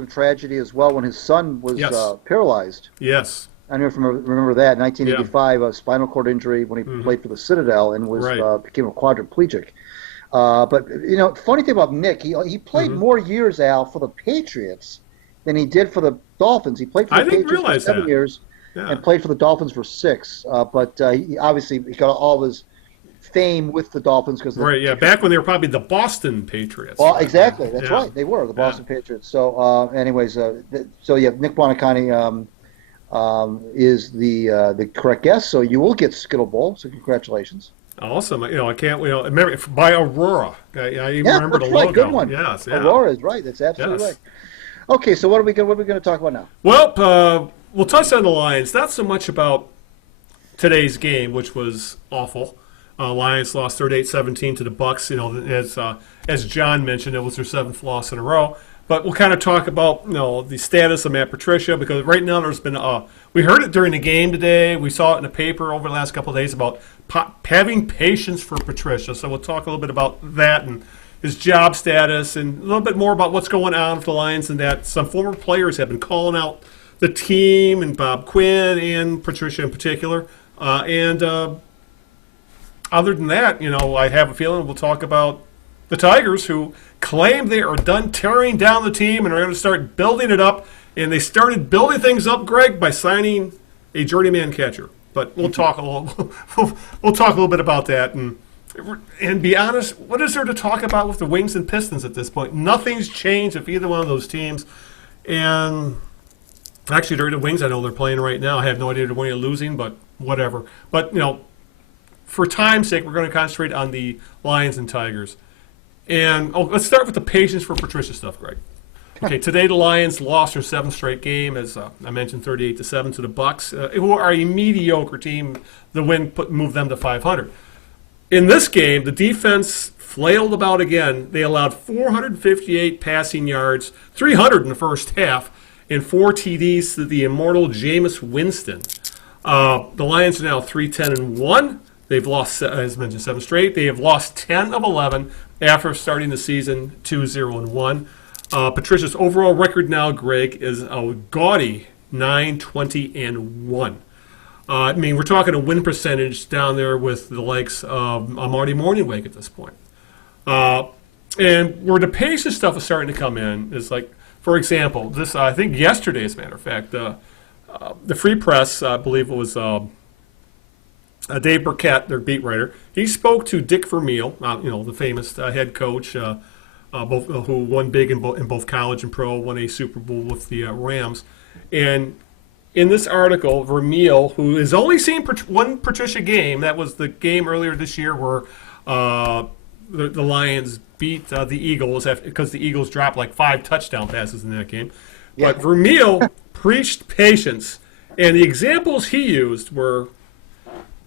tragedy as well when his son was Yes. paralyzed. Yes. I don't know if you remember that. 1985, a spinal cord injury when he played for the Citadel and was Right. became a quadriplegic. But funny thing about Nick, he played more years, Al, for the Patriots than he did for the Dolphins. He played for I the didn't Patriots for realize 7 that. years Yeah. and played for the Dolphins for 6. But he obviously he got all his fame with the Dolphins because Right. Yeah. Back when they were probably the Boston Patriots. Well, exactly. That's Yeah. right. They were the Boston Patriots. So, anyways, Nick Bonacani is the correct guess. So you will get Skittle Bowl. So congratulations. Awesome. I can't. Remember by Aurora. I even remember the that's logo. right. Good one. Yes. Yeah. Aurora is right. That's absolutely Yes. right. Okay, so what are we going to talk about now? Well, we'll touch on the Lions. Not so much about today's game, which was awful. Lions lost 38-17 to the Bucks. As John mentioned, it was their 7th loss in a row. But we'll kind of talk about the status of Matt Patricia, because right now there's been we heard it during the game today. We saw it in the paper over the last couple of days about having patience for Patricia. So we'll talk a little bit about that and his job status and a little bit more about what's going on with the Lions, and that some former players have been calling out the team and Bob Quinn and Patricia in particular. Other than that, I have a feeling we'll talk about the Tigers, who claim they are done tearing down the team and are going to start building it up. And they started building things up, Greg, by signing a journeyman catcher. But we'll talk a little. We'll talk a little bit about that, and be honest. What is there to talk about with the Wings and Pistons at this point? Nothing's changed with either one of those teams. And actually, during the Wings, I know they're playing right now. I have no idea if they're winning or losing, but whatever. But for time's sake, we're going to concentrate on the Lions and Tigers. And let's start with the patience for Patricia stuff, Greg. Okay, today the Lions lost their 7th straight game, as I mentioned, 38-7 to the Bucks, who are a mediocre team. The win moved them to 500. In this game, the defense flailed about again. They allowed 458 passing yards, 300 in the first half, and 4 TDs to the immortal Jameis Winston. The Lions are now 3-10-1. They've lost, as mentioned, 7 straight. They have lost 10 of 11 after starting the season 2-0-1. Patricia's overall record now, Greg, is a gaudy 9-20-1. We're talking a win percentage down there with the likes of Marty Morningwake at this point. And where the patience stuff is starting to come in is like, for example, this I think yesterday, as a matter of fact, the Free Press, I believe it was Dave Burkett, their beat writer, he spoke to Dick Vermeil, the famous head coach, who won big in both college and pro, won a Super Bowl with the Rams, and in this article, Vermeil, who has only seen one Patricia game, that was the game earlier this year where the Lions beat the Eagles because the Eagles dropped like 5 touchdown passes in that game. Yeah. But Vermeil preached patience, and the examples he used were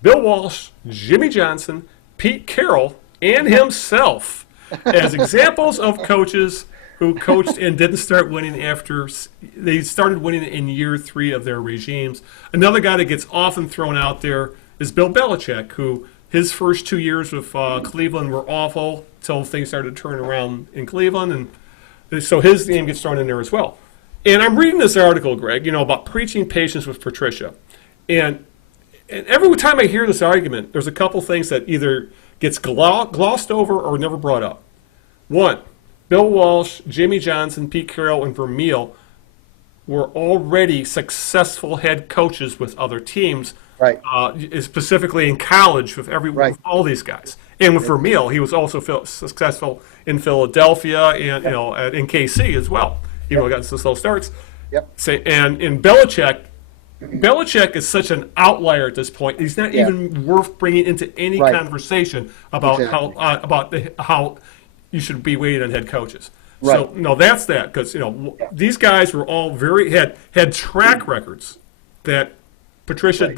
Bill Walsh, Jimmy Johnson, Pete Carroll, and himself as examples of coaches who coached and didn't start winning after they started winning in year 3 of their regimes. Another guy that gets often thrown out there is Bill Belichick, who his first 2 years with Cleveland were awful until things started to turn around in Cleveland, and so his name gets thrown in there as well. And I'm reading this article, Greg, about preaching patience with Patricia, and every time I hear this argument, there's a couple things that either gets glossed over or never brought up. One, Bill Walsh, Jimmy Johnson, Pete Carroll, and Vermeil were already successful head coaches with other teams, Right. Specifically in college with Right. with all these guys. And with Vermeil, he was also successful in Philadelphia and in KC as well. Got some slow starts. Yep. And in Belichick is such an outlier at this point. He's not even worth bringing into any Right. conversation about Exactly. how you should be weighted on head coaches. Right. So no, that's that because these guys were all had track records that Patricia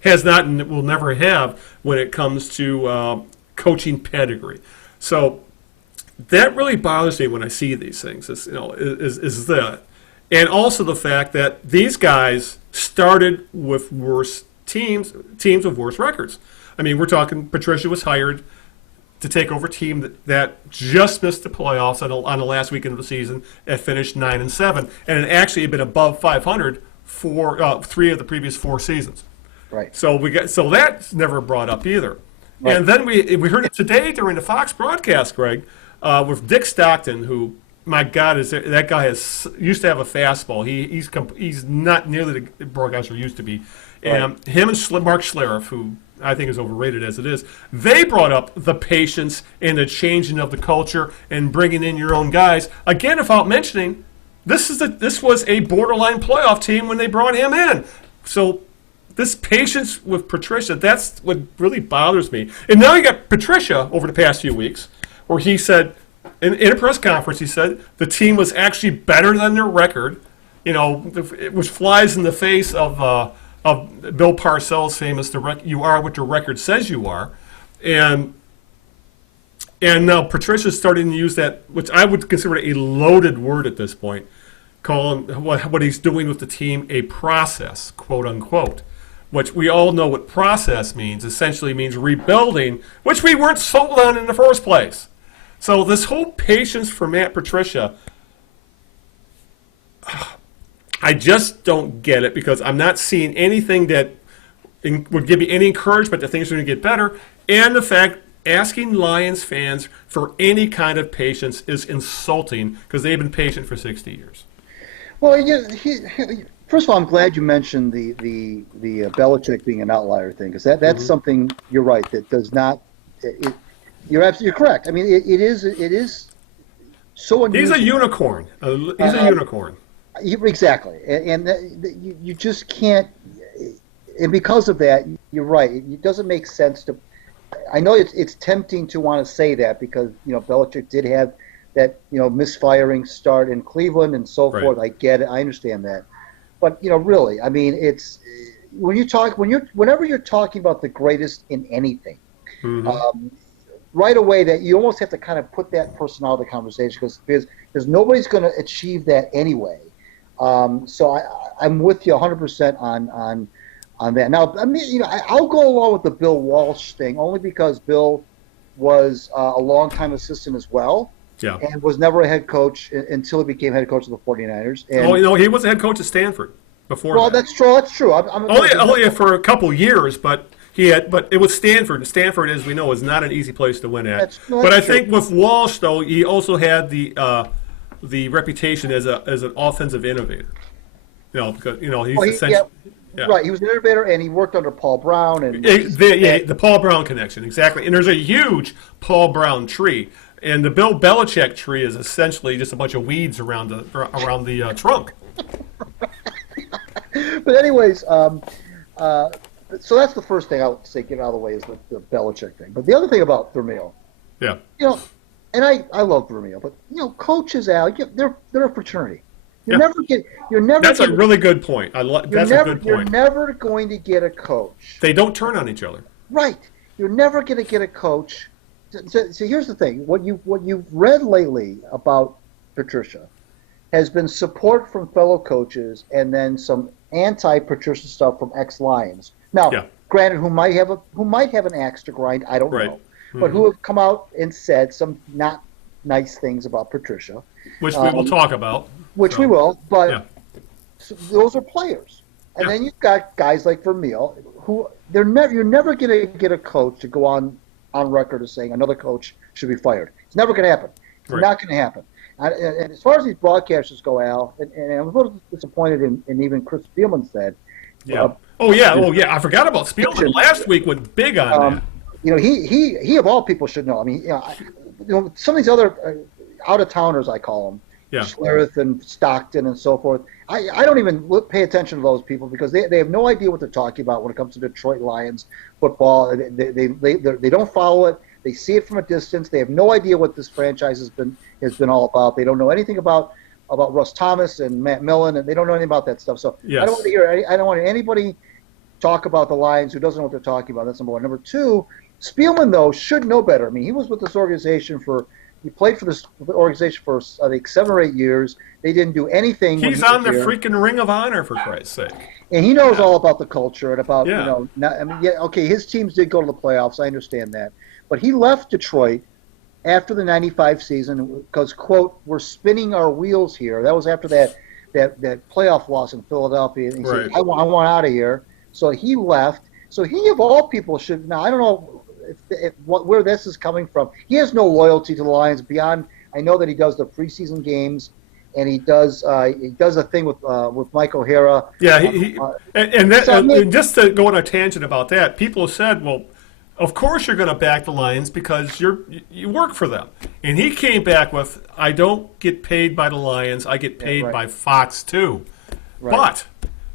has not and will never have when it comes to coaching pedigree. So that really bothers me when I see these things. Is that, and also the fact that these guys started with worse teams with worse records. I mean, we're talking Patricia was hired to take over a team that just missed the playoffs on the last weekend of the season and finished 9-7, and it actually had been above 500 for 3 of the previous 4 seasons. Right. So that's never brought up either. Right. And then we heard it today during the Fox broadcast, Greg, with Dick Stockton, who, my God, that guy used to have a fastball. He's not nearly the broadcaster he used to be. And him and Mark Schlereth, who I think is overrated as it is, they brought up the patience and the changing of the culture and bringing in your own guys. Again, without mentioning, this was a borderline playoff team when they brought him in. So this patience with Patricia, that's what really bothers me. And now you got Patricia over the past few weeks, where he said, in a press conference, he said the team was actually better than their record, which flies in the face of Bill Parcells' famous "You are what your record says you are," and now Patricia's starting to use that, which I would consider a loaded word at this point, calling what he's doing with the team a process, quote unquote, which we all know what process means. Essentially means rebuilding, which we weren't sold on in the first place. So this whole patience for Matt Patricia, I just don't get it, because I'm not seeing anything that would give me any encouragement that things are going to get better. And the fact asking Lions fans for any kind of patience is insulting, because they've been patient for 60 years. Well, first of all, I'm glad you mentioned the Belichick being an outlier thing, because that's something, you're right, that does not. You're correct. I mean, it is so unusual. He's a unicorn. He's a unicorn. Exactly, and you just can't. And because of that, you're right. It doesn't make sense to. I know it's tempting to want to say that, because Belichick did have that misfiring start in Cleveland and so forth. I get it. I understand that, but really, I mean, it's whenever you're talking about the greatest in anything. Right away, that you almost have to kind of put that person out of the conversation, because nobody's going to achieve that anyway. So I'm with you 100% on that. Now, I mean, I'll go along with the Bill Walsh thing, only because Bill was a longtime assistant as well, and was never a head coach until he became head coach of the 49ers. And, he was a head coach at Stanford before. Well, that's true. That's true. Only for a couple years, but. But it was Stanford. Stanford, as we know, is not an easy place to win at. But I think with Walsh, though, he also had the reputation as an offensive innovator. Because he's essentially right. He was an innovator, and he worked under Paul Brown and the Paul Brown connection, exactly. And there's a huge Paul Brown tree, and the Bill Belichick tree is essentially just a bunch of weeds around the trunk. But anyways, so that's the first thing I would say, get out of the way, is the Belichick thing. But the other thing about Vermeil, Yeah. And I love Vermeil, but coaches, Al, they're a fraternity. You're Yeah. never. That's a really good point. That's a good You're point. never going to get a coach. They don't turn on each other. Right. You're never going to get a coach. So here's the thing: what you've read lately about Patricia has been support from fellow coaches, and then some anti-Patricia stuff from ex-Lions. Now, granted, who might have an axe to grind, I don't know, but who have come out and said some not nice things about Patricia, which we will talk about. We will, but those are players. And then you've got guys like Vermeil, who you're never going to get a coach to go on record as saying another coach should be fired. It's never going to happen. It's not going to happen. And as far as these broadcasters go, Al, and I'm a little disappointed in even Chris Speilman said. Yeah. I forgot about Speilman. Last week went big on that. He of all people should know. I mean, some of these other out-of-towners, I call them, Schlereth and Stockton and so forth. I don't even pay attention to those people because they have no idea what they're talking about when it comes to Detroit Lions football. They don't follow it. They see it from a distance. They have no idea what this franchise has been all about. They don't know anything about Russ Thomas and Matt Millen, and they don't know anything about that stuff. So I don't want anybody talk about the Lions who doesn't know what they're talking about. That's number one. Number two, Speilman, though, should know better. I mean, he was with this organization he played for this organization for, I think, 7 or 8 years. They didn't do anything. He's on the freaking Ring of Honor, for Christ's sake. And he knows all about the culture and about, his teams did go to the playoffs. I understand that. But he left Detroit after the 95 season because, quote, we're spinning our wheels here. That was after that playoff loss in Philadelphia. And he said, I want out of here. So he left. So he, of all people, should – now, I don't know where this is coming from. He has no loyalty to the Lions beyond – I know that he does the preseason games, and he does a thing with Mike O'Hara. Yeah, just to go on a tangent about that, people said, well, of course you're going to back the Lions because you work for them. And he came back with, I don't get paid by the Lions, I get paid by Fox too. Right. But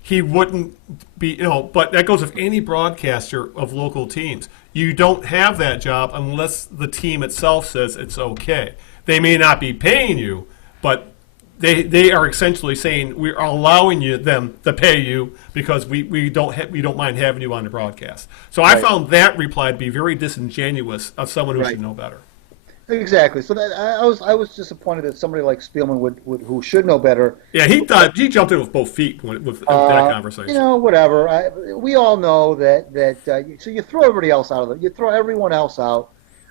he wouldn't be, but that goes with any broadcaster of local teams. You don't have that job unless the team itself says it's okay. They may not be paying you, but they are essentially saying we're allowing them to pay you because we don't mind having you on the broadcast. So I found that reply to be very disingenuous of someone who should know better. Exactly. So that I was disappointed that somebody like Speilman would who should know better. Yeah, he jumped in with both feet with that conversation. Whatever. We all know that. So you throw everybody else out of it. You throw everyone else out.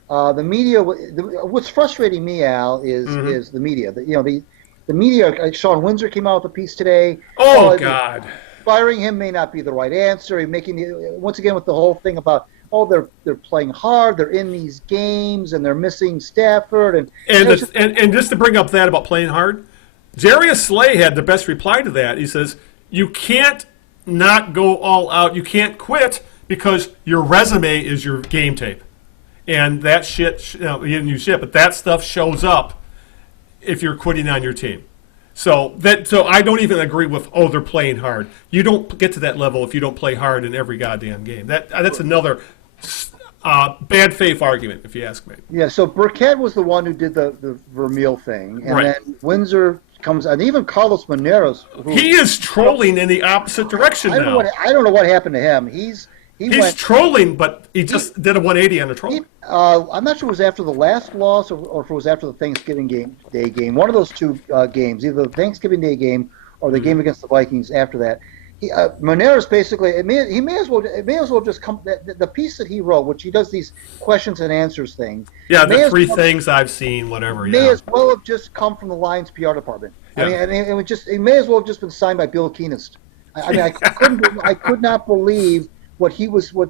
The media. What's frustrating me, Al, is the media. The media. Sean Windsor came out with a piece today. Oh God. Firing him may not be the right answer. He's making once again with the whole thing about. Oh, they're playing hard. They're in these games, and they're missing Stafford. And just to bring up that about playing hard, Jarius Slay had the best reply to that. He says, you can't not go all out. You can't quit because your resume is your game tape. And that shit, but that stuff shows up if you're quitting on your team. So I don't even agree with, they're playing hard. You don't get to that level if you don't play hard in every goddamn game. That's another bad faith argument, if you ask me. Yeah, so Burkett was the one who did the Vermeil thing. And then Windsor comes, and even Carlos Maneros. He is trolling in the opposite direction now. I don't know what happened to him. He's trolling, but he just did a 180 on the troll. I'm not sure it was after the last loss or if it was after the Thanksgiving Day game. One of those two games, either the Thanksgiving Day game or the game against the Vikings after that. Maneras basically, it may as well just come. The piece that he wrote, which he does these questions and answers thing. Yeah, the three things I've seen, whatever. May as well have just come from the Lions PR department. Yeah. I mean, it may as well have just been signed by Bill Keenest. I could not believe what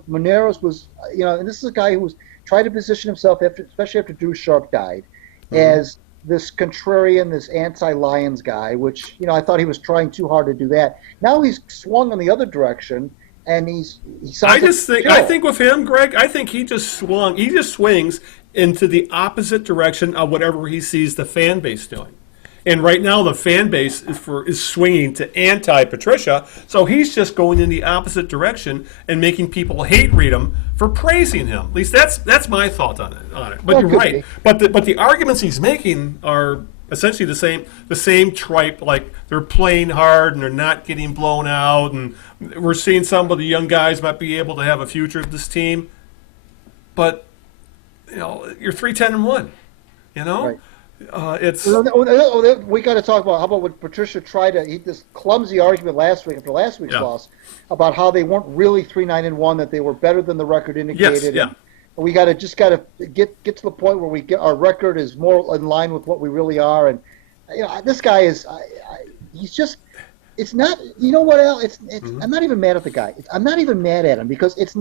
Maneras was. And this is a guy who was trying to position himself especially after Drew Sharp died, as this contrarian, this anti-Lions guy, which, I thought he was trying too hard to do that. Now he's swung in the other direction, and he sounds I think with him, Greg, I think he just swings into the opposite direction of whatever he sees the fan base doing. And right now, the fan base is swinging to anti-Patricia, so he's just going in the opposite direction and making people hate read him for praising him. At least that's my thought on it. But you're right. But the arguments he's making are essentially the same tripe. Like they're playing hard and they're not getting blown out, and we're seeing some of the young guys might be able to have a future with this team. But you're 3-10-1. Right. It's we got to talk about how about when Patricia tried to eat this clumsy argument last week after last week's loss about how they weren't really 3-9-1, that they were better than the record indicated. Yes, yeah. And we got to get to the point where our record is more in line with what we really are. And this guy is he's just it's not what Al, it's I'm not even mad at the guy. I'm not even mad at him because it's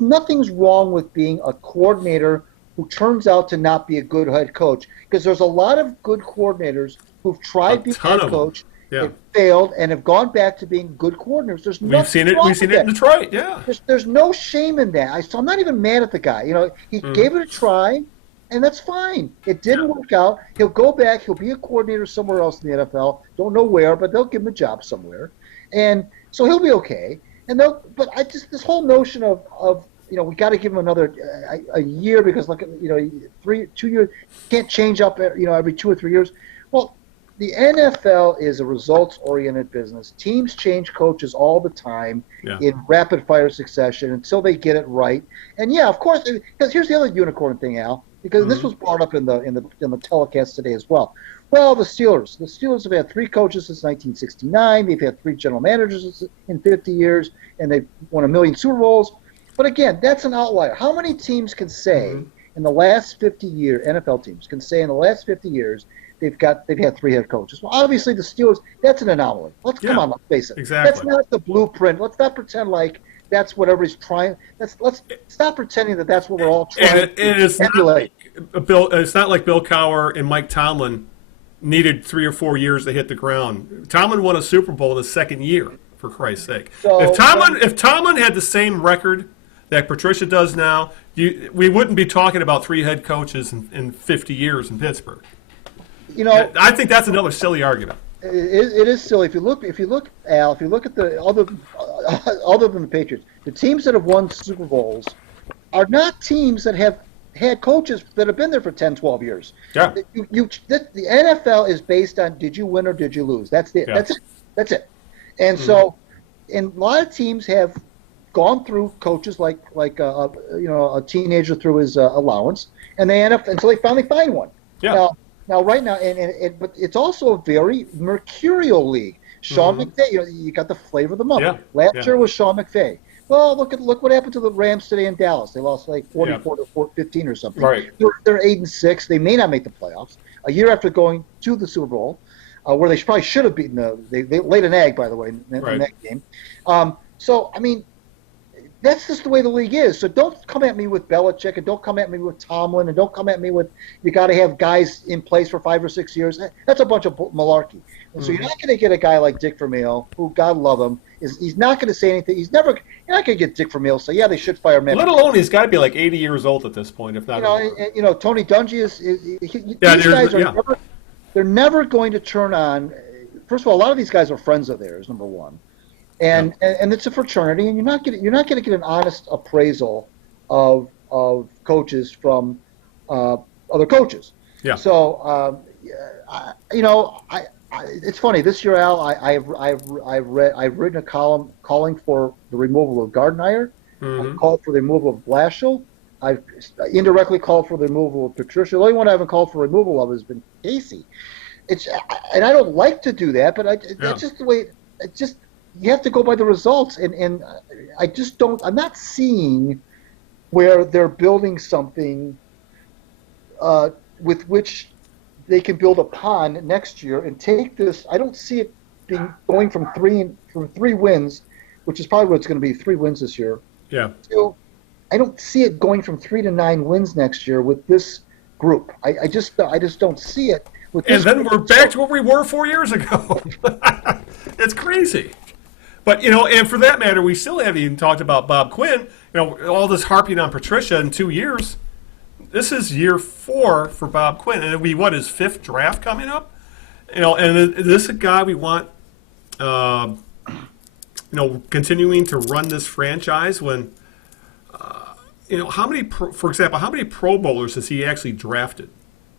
nothing's wrong with being a coordinator who turns out to not be a good head coach, because there's a lot of good coordinators who've tried being head coach, have failed, and have gone back to being good coordinators. We've seen it in Detroit. Yeah, there's no shame in that. So I'm not even mad at the guy. He gave it a try, and that's fine. It didn't work out. He'll go back. He'll be a coordinator somewhere else in the NFL. Don't know where, but they'll give him a job somewhere, and so he'll be okay. This whole notion of we got to give him another a year because 2 years can't change up every 2 or 3 years. Well, the NFL is a results-oriented business. Teams change coaches all the time in rapid-fire succession until they get it right. And of course, because here's the other unicorn thing, Al. Because this was brought up in the telecast today as well. Well, the Steelers have had 3 coaches since 1969. They've had 3 general managers in 50 years, and they've won 1 million Super Bowls. But again, that's an outlier. How many teams can say in the last 50 years, NFL teams can say in the last 50 years, they've had 3 head coaches? Well, obviously the Steelers, that's an anomaly. Come on, let's face it. Exactly. That's not the blueprint. Let's not pretend like that's what everybody's trying. Let's stop pretending that that's what we're all trying to emulate. It's not like Bill Cowher and Mike Tomlin needed 3 or 4 years to hit the ground. Tomlin won a Super Bowl in the second year, for Christ's sake. So, if Tomlin had the same record that Patricia does now, we wouldn't be talking about 3 head coaches in 50 years in Pittsburgh. I think that's another silly argument. It is silly. If you look, Al, if you look at the other than the Patriots, the teams that have won Super Bowls are not teams that have had coaches that have been there for 10, 12 years. Yeah. The NFL is based on did you win or did you lose? That's it. Yeah. That's it. And so, and a lot of teams have gone through coaches like a teenager through his allowance, and they end up until they finally find one. Yeah. Now, right now, but it's also a very mercurial league. Sean McVay, you got the flavor of the month. Yeah. Last year was Sean McVay. Well, look what happened to the Rams today in Dallas. They lost like 44 to 15 or something. Right. They're 8-6. They may not make the playoffs. A year after going to the Super Bowl, where they probably should have beaten they laid an egg, by the way, in that game. So I mean, that's just the way the league is. So don't come at me with Belichick, and don't come at me with Tomlin, and don't come at me with you got to have guys in place for 5 or 6 years. That's a bunch of malarkey. And so you're not going to get a guy like Dick Vermeil, who God love him, he's not going to say anything. You're not going to get Dick Vermeil say, they should fire him. Let alone he's got to be like 80 years old at this point, if not. Tony Dungy these guys are they're never going to turn on. First of all, a lot of these guys are friends of theirs. Number one. And it's a fraternity, and you're not going to get an honest appraisal of coaches from other coaches. Yeah. So it's funny this year, Al. I've written a column calling for the removal of Gardenhire. I've called for the removal of Blashill. I've indirectly called for the removal of Patricia. The only one I haven't called for removal of has been Casey. And I don't like to do that, but that's just the way. It just. You have to go by the results, and I just don't. I'm not seeing where they're building something with which they can build upon next year and take this. I don't see it going from three wins, which is probably what it's going to be, 3 wins this year. Yeah. So I don't see it going from 3 to 9 wins next year with this group. I just don't see it. And then we're back to where we were 4 years ago. It's crazy. But, and for that matter, we still haven't even talked about Bob Quinn. All this harping on Patricia in 2 years. this is year 4 for Bob Quinn, and it'll be his 5th draft coming up. And is this a guy we want, continuing to run this franchise when, how many, for example, how many Pro Bowlers has he actually drafted?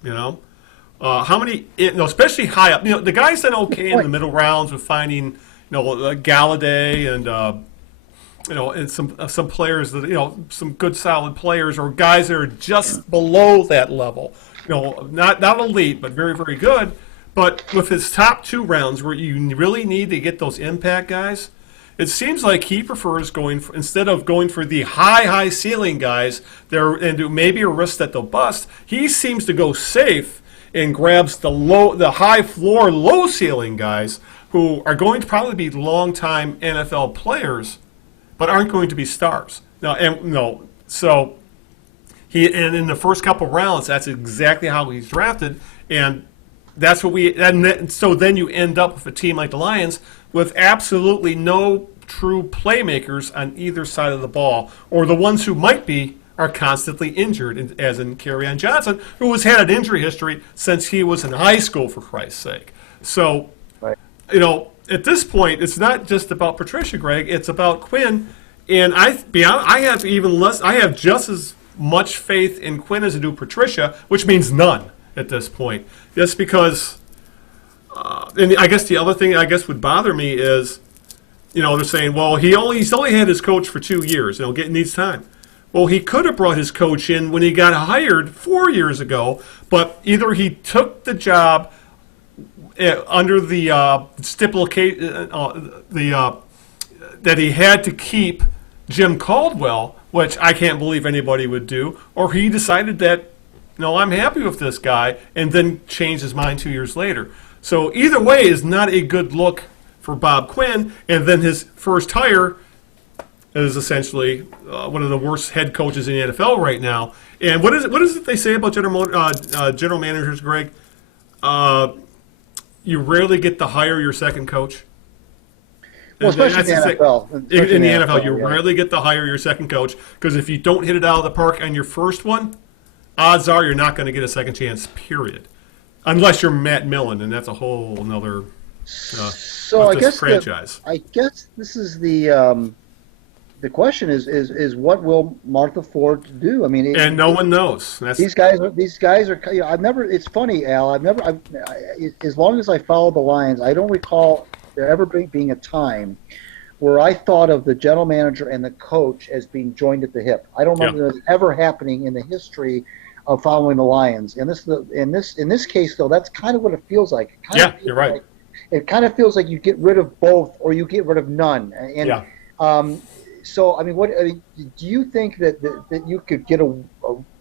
How many, especially high up. The guy's done okay in the middle rounds with finding, Galladay and, and some players that, some good solid players or guys that are just below that level. Not elite, but very, very good. But with his top 2 rounds, where you really need to get those impact guys, it seems like he prefers instead of going for the high ceiling guys there and do maybe a risk that they'll bust. He seems to go safe and grabs the high floor, low ceiling guys who are going to probably be long-time NFL players, but aren't going to be stars. So and in the first couple rounds, that's exactly how he's drafted, and that's what so then you end up with a team like the Lions with absolutely no true playmakers on either side of the ball, or the ones who might be are constantly injured, as in Kerryon Johnson, who has had an injury history since he was in high school, for Christ's sake. So, right. At this point, it's not just about Patricia, Greg. It's about Quinn, and I have just as much faith in Quinn as I do Patricia, which means none at this point. Just because, and I guess the other thing would bother me is, they're saying, well, he's only had his coach for 2 years. Needs time. Well, he could have brought his coach in when he got hired 4 years ago, but either he took the job under the stipulation that he had to keep Jim Caldwell, which I can't believe anybody would do, or he decided that, I'm happy with this guy, and then changed his mind 2 years later. So either way is not a good look for Bob Quinn, and then his first hire is essentially one of the worst head coaches in the NFL right now. And what is it they say about general managers, Greg? You rarely get to hire your second coach. Well, especially in the NFL. In the NFL, you rarely get to hire your second coach, because if you don't hit it out of the park on your first one, odds are you're not going to get a second chance, period. Unless you're Matt Millen, and that's a whole another franchise. I guess this is the question is what will Martha Ford do? I mean, and no one knows. These guys are. I've never. It's funny, Al. As long as I follow the Lions, I don't recall there ever being a time where I thought of the general manager and the coach as being joined at the hip. I don't remember this ever happening in the history of following the Lions. And in this case, though, that's kind of what it feels like. You're right. Like, it kind of feels like you get rid of both, or you get rid of none. And so, I mean, do you think that you could get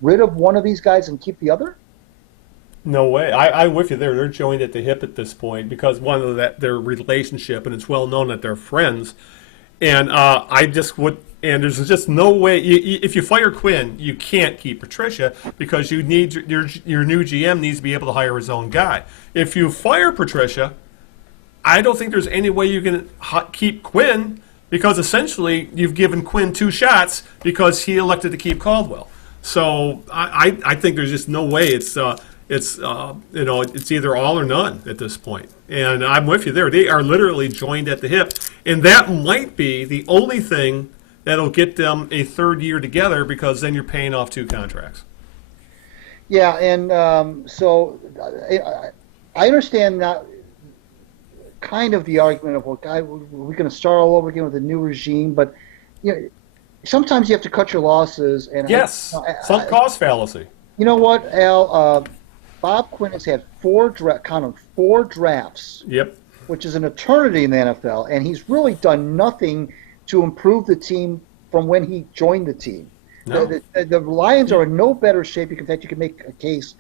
rid of one of these guys and keep the other? No way. I'm with you there. They're joined at the hip at this point because one of their relationship, and it's well known that they're friends. And and there's just no way. If you fire Quinn, you can't keep Patricia because you need your new GM needs to be able to hire his own guy. If you fire Patricia, I don't think there's any way you can keep Quinn, because essentially you've given Quinn 2 shots because he elected to keep Caldwell. So I think there's just no way it's either all or none at this point. And I'm with you there. They are literally joined at the hip, and that might be the only thing that'll get them a third year together, because then you're paying off 2 contracts. Yeah, and so I understand now kind of the argument of, well, we're going to start all over again with a new regime, but sometimes you have to cut your losses. And sunk cost fallacy. You know what, Al? Bob Quinn has had 4 drafts. Yep. Which is an eternity in the NFL, and he's really done nothing to improve the team from when he joined the team. No. The Lions are in no better shape. In fact, you can make a case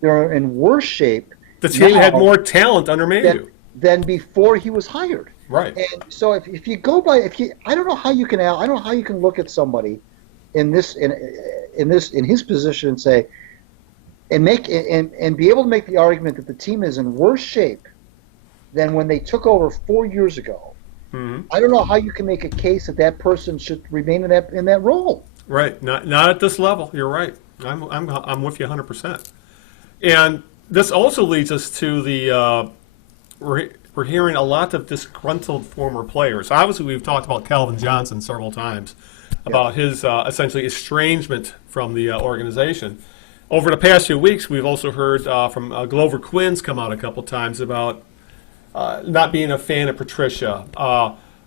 they're in worse shape. The team had more talent under Mayhew than before he was hired. Right. And so if you go by, I don't know how you can, Al. I don't know how you can look at somebody in his position and say, and be able to make the argument that the team is in worse shape than when they took over 4 years ago. Mm-hmm. I don't know how you can make a case that person should remain in that role. Right. Not at this level. You're right. I'm with you 100%. And this also leads us to the we're hearing a lot of disgruntled former players. Obviously, we've talked about Calvin Johnson several times about his essentially estrangement from the organization. Over the past few weeks, we've also heard from Glover Quinn's come out a couple times about not being a fan of Patricia.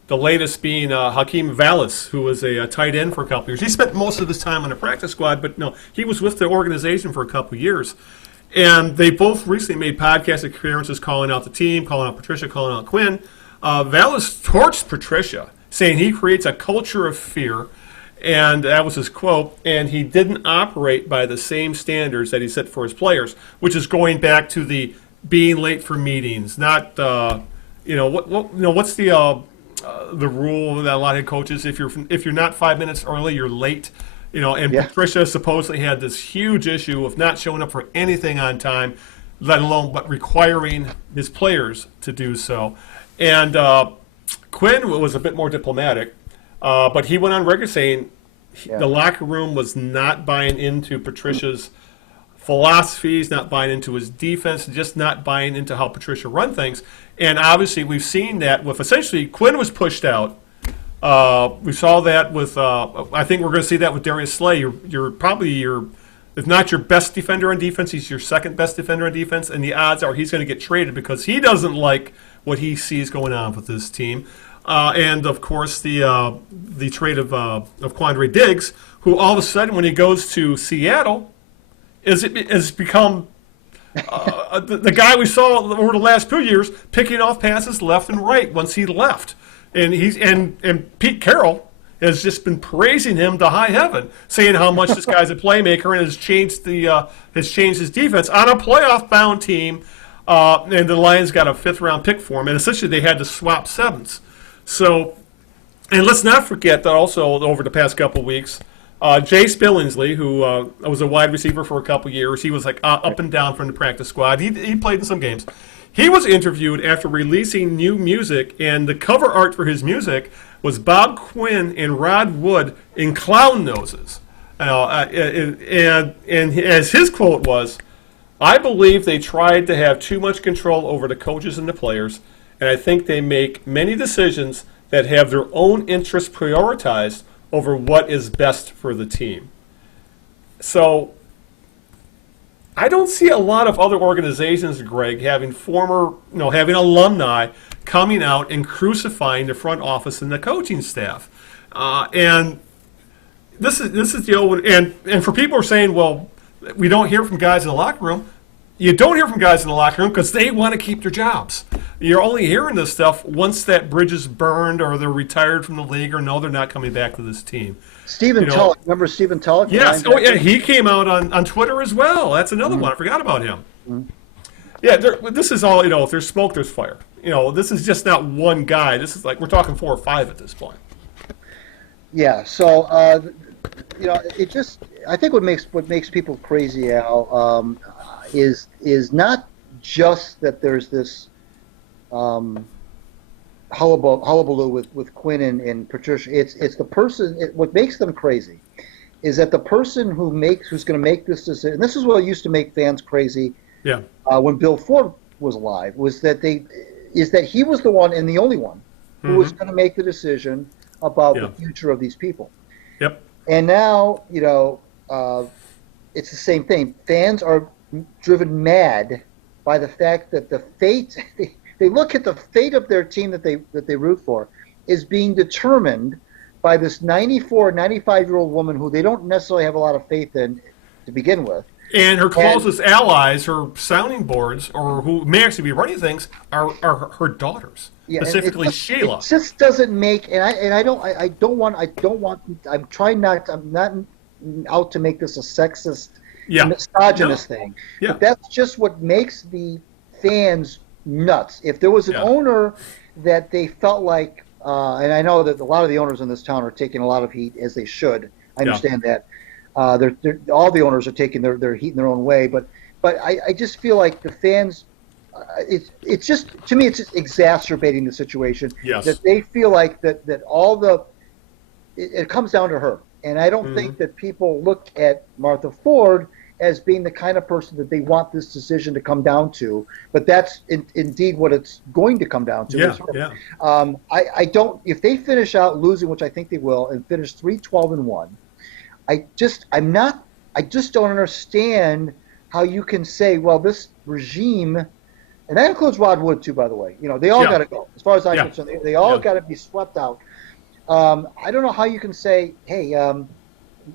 The latest being Hakeem Vallis, who was a tight end for a couple years. He spent most of his time on the practice squad, but no, he was with the organization for a couple years. And they both recently made podcast appearances calling out the team, calling out Patricia, calling out Quinn. Vallis torched Patricia, saying he creates a culture of fear, and that was his quote, and he didn't operate by the same standards that he set for his players, which is going back to the being late for meetings, not, what's the rule that a lot of coaches, if you're not 5 minutes early, you're late. Patricia supposedly had this huge issue of not showing up for anything on time, let alone but requiring his players to do so. And Quinn was a bit more diplomatic, but he went on record saying the locker room was not buying into Patricia's philosophies, not buying into his defense, just not buying into how Patricia run things. And obviously we've seen that with essentially Quinn was pushed out. We saw that with, I think we're going to see that with Darius Slay. You're probably if not your best defender on defense, he's your second best defender on defense, and the odds are he's going to get traded because he doesn't like what he sees going on with this team. And of course the trade of Quandre Diggs, who all of a sudden when he goes to Seattle, has become the guy we saw over the last 2 years picking off passes left and right once he left. And and Pete Carroll has just been praising him to high heaven, saying how much this guy's a playmaker and has changed his defense on a playoff-bound team. And the Lions got a fifth-round pick for him, and essentially they had to swap sevenths. So, and let's not forget that also over the past couple of weeks, Jay Spillingsley, who was a wide receiver for a couple of years, he was like up and down from the practice squad. He played in some games. He was interviewed after releasing new music, and the cover art for his music was Bob Quinn and Rod Wood in clown noses. And as his quote was, "I believe they tried to have too much control over the coaches and the players, and I think they make many decisions that have their own interests prioritized over what is best for the team." So I don't see a lot of other organizations, Greg, having having alumni coming out and crucifying the front office and the coaching staff. And this is the old one. And for people who are saying, well, we don't hear from guys in the locker room. You don't hear from guys in the locker room because they want to keep their jobs. You're only hearing this stuff once that bridge is burned or they're retired from the league or no, they're not coming back to this team. Stephen Tulloch. Remember Stephen Tulloch? Yes. Oh, yeah. He came out on Twitter as well. That's another one. I forgot about him. Yeah. This is all, if there's smoke, there's fire. This is just not one guy. This is like we're talking 4 or 5 at this point. Yeah. So, it just I think what makes people crazy, Al, is not just that there's this hullabaloo with Quinn and Patricia. It's the person. What makes them crazy is that the person who's going to make this decision. And this is what used to make fans crazy. Yeah. When Bill Ford was alive, was that he was the one and the only one who was going to make the decision about the future of these people. Yep. And now it's the same thing. Fans are driven mad by the fact that the fate. They look at the fate of their team that they root for is being determined by this 94, 95-year-old woman who they don't necessarily have a lot of faith in to begin with. And her closest allies, her sounding boards, or who may actually be running things, are her daughters, specifically Sheila. It just doesn't make, I'm not out to make this a sexist, misogynist thing. Yeah. But that's just what makes the fans nuts. If there was an owner that they felt like, and I know that a lot of the owners in this town are taking a lot of heat, as they should. I understand that. All the owners are taking their heat in their own way, but I just feel like the fans, it's just, to me, it's just exacerbating the situation. Yes. That they feel like that all it comes down to her. And I don't think that people look at Martha Ford as being the kind of person that they want this decision to come down to. But that's indeed what it's going to come down to. Yeah. I don't. If they finish out losing, which I think they will, and finish 3-12-1, I just don't understand how you can say, well, this regime, and that includes Rod Wood too, by the way. They all got to go. As far as I'm concerned, they all got to be swept out. I don't know how you can say, hey,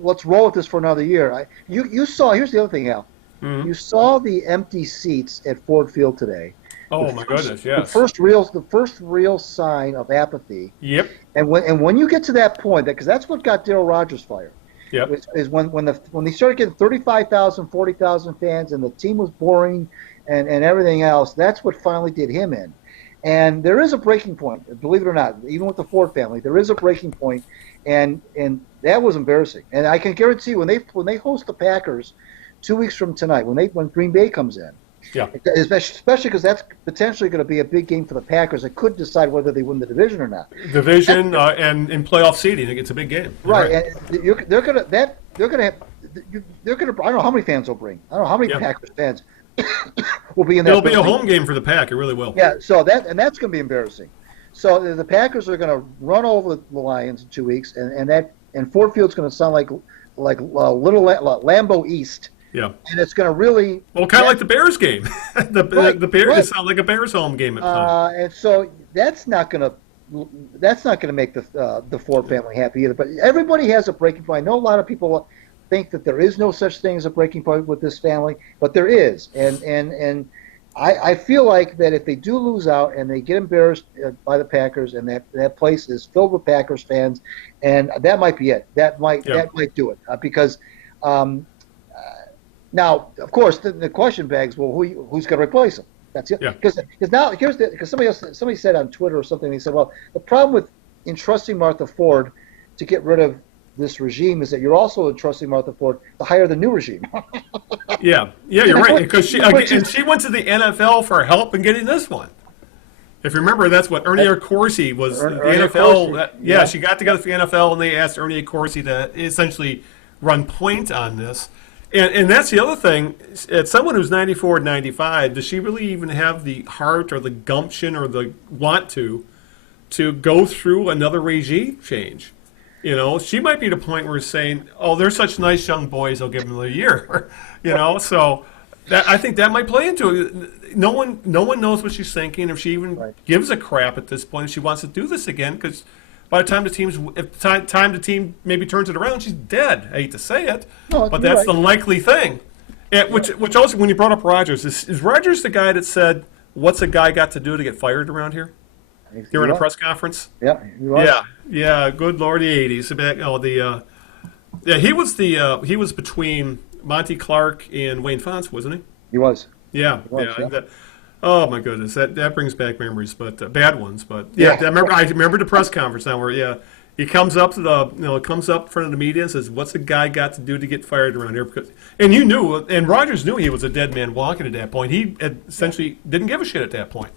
let's roll with this for another year. You saw. Here's the other thing, Al. You saw the empty seats at Ford Field today. Oh my goodness, yes. The first real sign of apathy. Yep. And when you get to that point, because that's what got Darryl Rogers fired. Yep. Is when they started getting 35,000, 40,000 fans, and the team was boring, and everything else. That's what finally did him in. And there is a breaking point, believe it or not. Even with the Ford family, there is a breaking point, and that was embarrassing. And I can guarantee you, when they host the Packers 2 weeks from tonight, when Green Bay comes in, especially because that's potentially going to be a big game for the Packers. It could decide whether they win the division or not. Division and in playoff seeding, it's a big game. Right. And they're going to. I don't know how many fans they'll bring. I don't know how many Packers fans will be in there. It'll be a home game for the Pack. It really will. Yeah. So that's going to be embarrassing. So the Packers are going to run over the Lions in 2 weeks, and Ford Field's going to sound like little Lambeau East. Yeah. And it's going to really kind of like the Bears game. the Bears it sounds like a Bears home game at times. And so that's not going to make the Ford family happy either. But everybody has a breaking point. I know a lot of people think that there is no such thing as a breaking point with this family, but there is. And I feel like that if they do lose out and they get embarrassed by the Packers, and that place is filled with Packers fans, and that might be it. That might do it because. Now, of course, the question begs, well, who's going to replace him? That's it. Because now because somebody said on Twitter or something, they said, well, the problem with entrusting Martha Ford to get rid of this regime is that you're also entrusting Martha Ford to hire the new regime. Yeah, you're right. Because she went to the NFL for help in getting this one. If you remember, that's what Ernie Accorsi was. The NFL. She got together for the NFL, and they asked Ernie Accorsi to essentially run point on this. And that's the other thing. As someone who's 94 and 95, does she really even have the heart or the gumption or the want to go through another regime change? She might be at a point where it's saying, "Oh, they're such nice young boys. I'll give them a year." So I think that might play into it. No one knows what she's thinking, if she even gives a crap at this point. If she wants to do this again, because by the time the team maybe turns it around, she's dead. I hate to say it, but that's the likely thing. Which also, when you brought up Rogers, is Rogers the guy that said, "What's a guy got to do to get fired around here?" During a press conference? Yeah, he was. Yeah. Good Lord, the '80s. He was between Monty Clark and Wayne Fonts, wasn't he? He was. Yeah. Oh my goodness, that brings back memories, but bad ones. But I remember the press conference now where he comes up to comes up in front of the media and says, "What's a guy got to do to get fired around here?" And Rogers knew he was a dead man walking at that point. He essentially didn't give a shit at that point.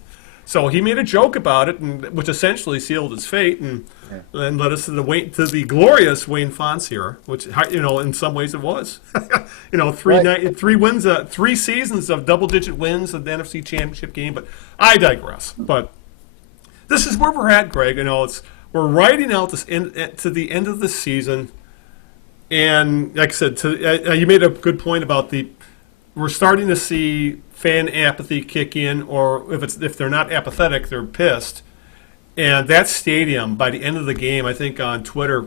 So he made a joke about it, which essentially sealed his fate and led us to the glorious Wayne Fonts era, which in some ways it was. 3 wins, 3 seasons of double-digit wins of the NFC Championship game. But I digress. But this is where we're at, Greg. We're riding out to the end of the season, and like I said, you made a good point about we're starting to see fan apathy kick in, or if they're not apathetic, they're pissed. And that stadium, by the end of the game, I think on Twitter,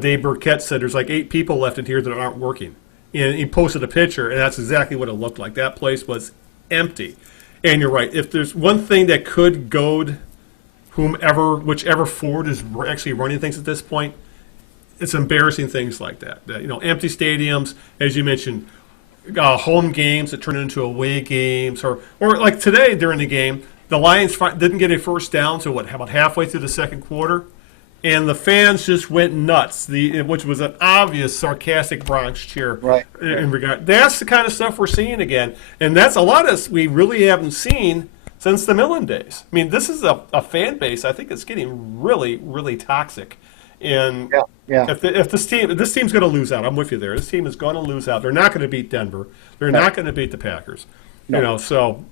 Dave Burkett said there's like 8 people left in here that aren't working. And he posted a picture, and that's exactly what it looked like. That place was empty. And you're right. If there's one thing that could goad whichever Ford is actually running things at this point, it's embarrassing things like that. Empty stadiums, as you mentioned, home games that turn into away games, or like today during the game, the Lions didn't get a first down to about halfway through the second quarter, and the fans just went nuts. Which was an obvious sarcastic Bronx cheer. Right. In regard, that's the kind of stuff we're seeing again, and that's a lot of we really haven't seen since the Millen days. I mean, this is a fan base. I think it's getting really, really toxic, And Yeah. if this team's going to lose out, I'm with you there. This team is going to lose out. They're not going to beat Denver. They're not going to beat the Packers. No. So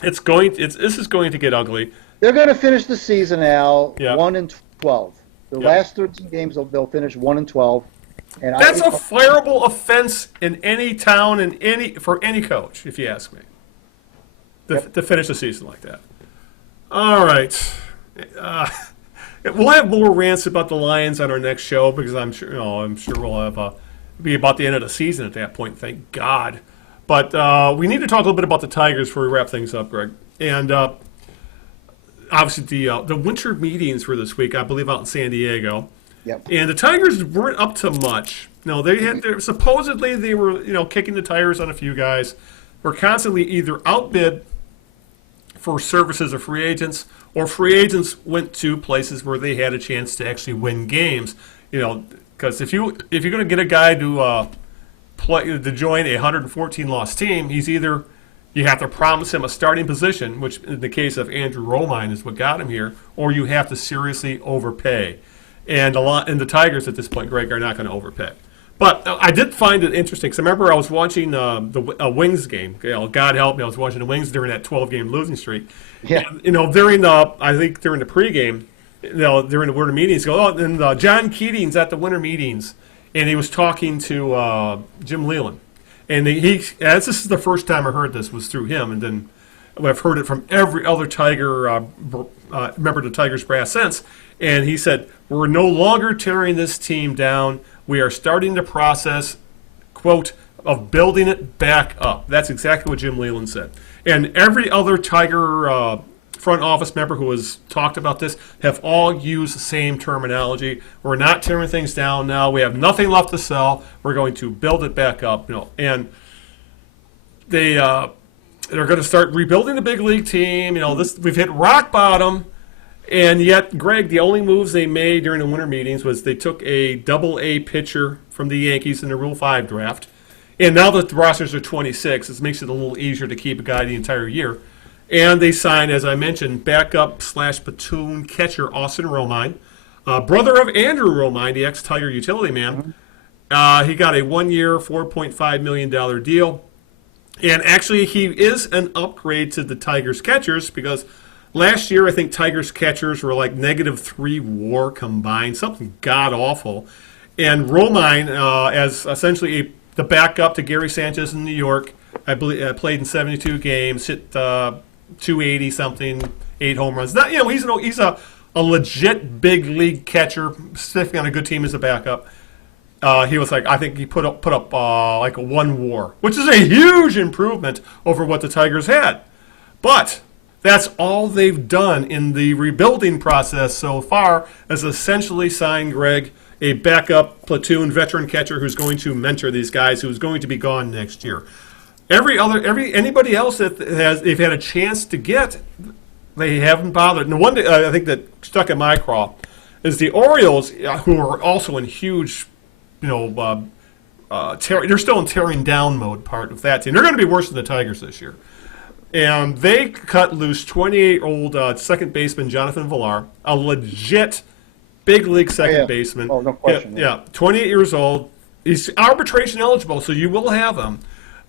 this is going to get ugly. They're going to finish the season, Al, Yeah. 1-12. The last 13 games, they'll finish 1-12. And That's a fireable offense in any town for any coach, if you ask me, to finish the season like that. All right. We'll have more rants about the Lions on our next show because I'm sure we'll have be about the end of the season at that point. Thank God. But we need to talk a little bit about the Tigers before we wrap things up, Greg. And obviously the winter meetings for this week, I believe, out in San Diego. Yep. And the Tigers weren't up to much. No, supposedly they were kicking the tires on a few guys. Were constantly either outbid for services of free agents, or free agents went to places where they had a chance to actually win games. Because if you're going to get a guy to join a 114 loss team, he's either you have to promise him a starting position, which in the case of Andrew Romine is what got him here, or you have to seriously overpay. And the Tigers at this point, Greg, are not going to overpay. But I did find it interesting because I remember I was watching the Wings game. God help me, I was watching the Wings during that 12-game losing streak. Yeah. And, during the pregame, during the winter meetings, and John Keating's at the winter meetings, and he was talking to Jim Leland, and this is the first time I heard this was through him, and then I've heard it from every other Tiger member of the Tigers brass since. And he said, "We're no longer tearing this team down. We are starting the process, quote, of building it back up." That's exactly what Jim Leland said. And every other Tiger front office member who has talked about this have all used the same terminology. We're not tearing things down now. We have nothing left to sell. We're going to build it back up. And they're going to start rebuilding the big league team. We've hit rock bottom. And yet, Greg, the only moves they made during the winter meetings was they took a double-A pitcher from the Yankees in the Rule 5 draft. And now that the rosters are 26, it makes it a little easier to keep a guy the entire year. And they signed, as I mentioned, backup/platoon catcher Austin Romine, brother of Andrew Romine, the ex-Tiger utility man. He got a 1-year, $4.5 million deal. And actually, he is an upgrade to the Tigers catchers because last year, I think Tigers catchers were like -3 WAR combined, something god-awful. And Romine, as essentially the backup to Gary Sanchez in New York, I believe played in 72 games, hit 280-something, 8 home runs. He's a legit big league catcher, sniffing on a good team as a backup. He was I think he put up like a 1 WAR, which is a huge improvement over what the Tigers had. But that's all they've done in the rebuilding process so far, is essentially sign Greg, a backup platoon veteran catcher who's going to mentor these guys, who's going to be gone next year. Anybody else that they've had a chance to get, they haven't bothered. And the one I think that stuck in my craw is the Orioles, who are also in huge, they're still in tearing down mode part of that team. They're going to be worse than the Tigers this year. And they cut loose 28-year-old second baseman Jonathan Villar, a legit big league second baseman. Oh, no question. Yeah, 28 years old. He's arbitration eligible, so you will have him.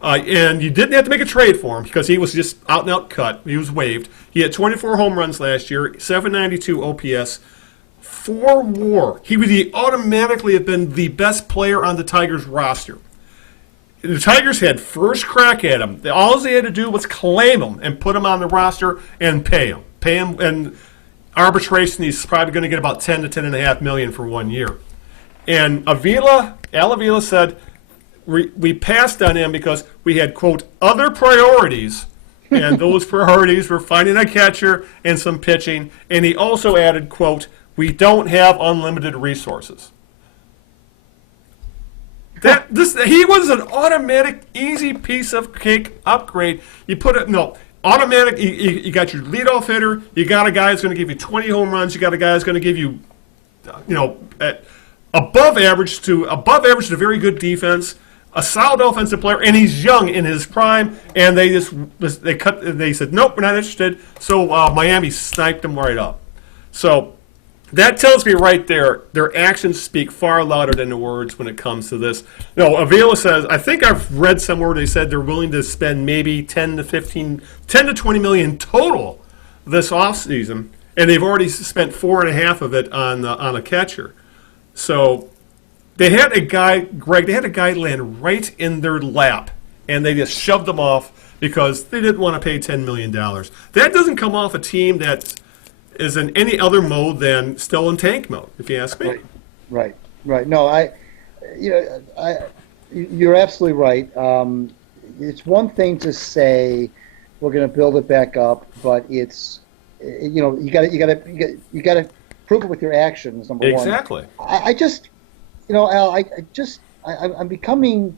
And you didn't have to make a trade for him because he was just out and out cut. He was waived. He had 24 home runs last year, 792 OPS, 4 WAR. He would automatically have been the best player on the Tigers roster. The Tigers had first crack at him. All they had to do was claim him and put him on the roster and pay him. And arbitration, he's probably going to get about $10 to $10.5 million for 1 year. And Al Avila said, we passed on him because we had, quote, other priorities. And those priorities were finding a catcher and some pitching. And he also added, quote, we don't have unlimited resources. He was an automatic, easy piece of cake upgrade. You put it, automatic. You got your leadoff hitter. You got a guy who's going to give you 20 home runs. You got a guy who's going to give you, above average to very good defense, a solid offensive player, and he's young in his prime. And they said, nope, we're not interested. So Miami sniped him right up. So That tells me right there, their actions speak far louder than the words when it comes to this. No, Avila says, I think I've read somewhere they said they're willing to spend maybe 10 to 20 million total this offseason, and they've already spent 4.5 of it on a catcher. So they had a guy, Greg, they had a guy land right in their lap, and they just shoved him off because they didn't want to pay $10 million. That doesn't come off a team that is in any other mode than still in tank mode, if you ask me. Right. No, you're absolutely right. It's one thing to say we're going to build it back up, but it's, you got to prove it with your actions. Number one. Exactly. I just, Al, I'm becoming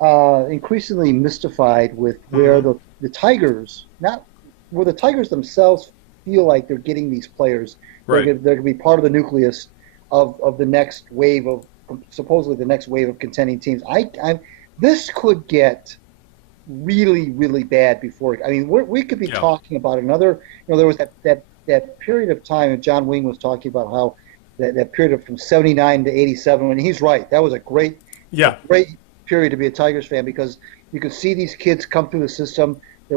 increasingly mystified with where the Tigers, not where the Tigers themselves feel like they're getting these players. Right. They're going to be part of the nucleus of the next wave of, supposedly the next wave of contending teams. This could get really, really bad before. I mean, we could be talking about another. There was that period of time, and John Wing was talking about how that period from '79 to '87. And he's right. That was a great period to be a Tigers fan because you could see these kids come through the system. They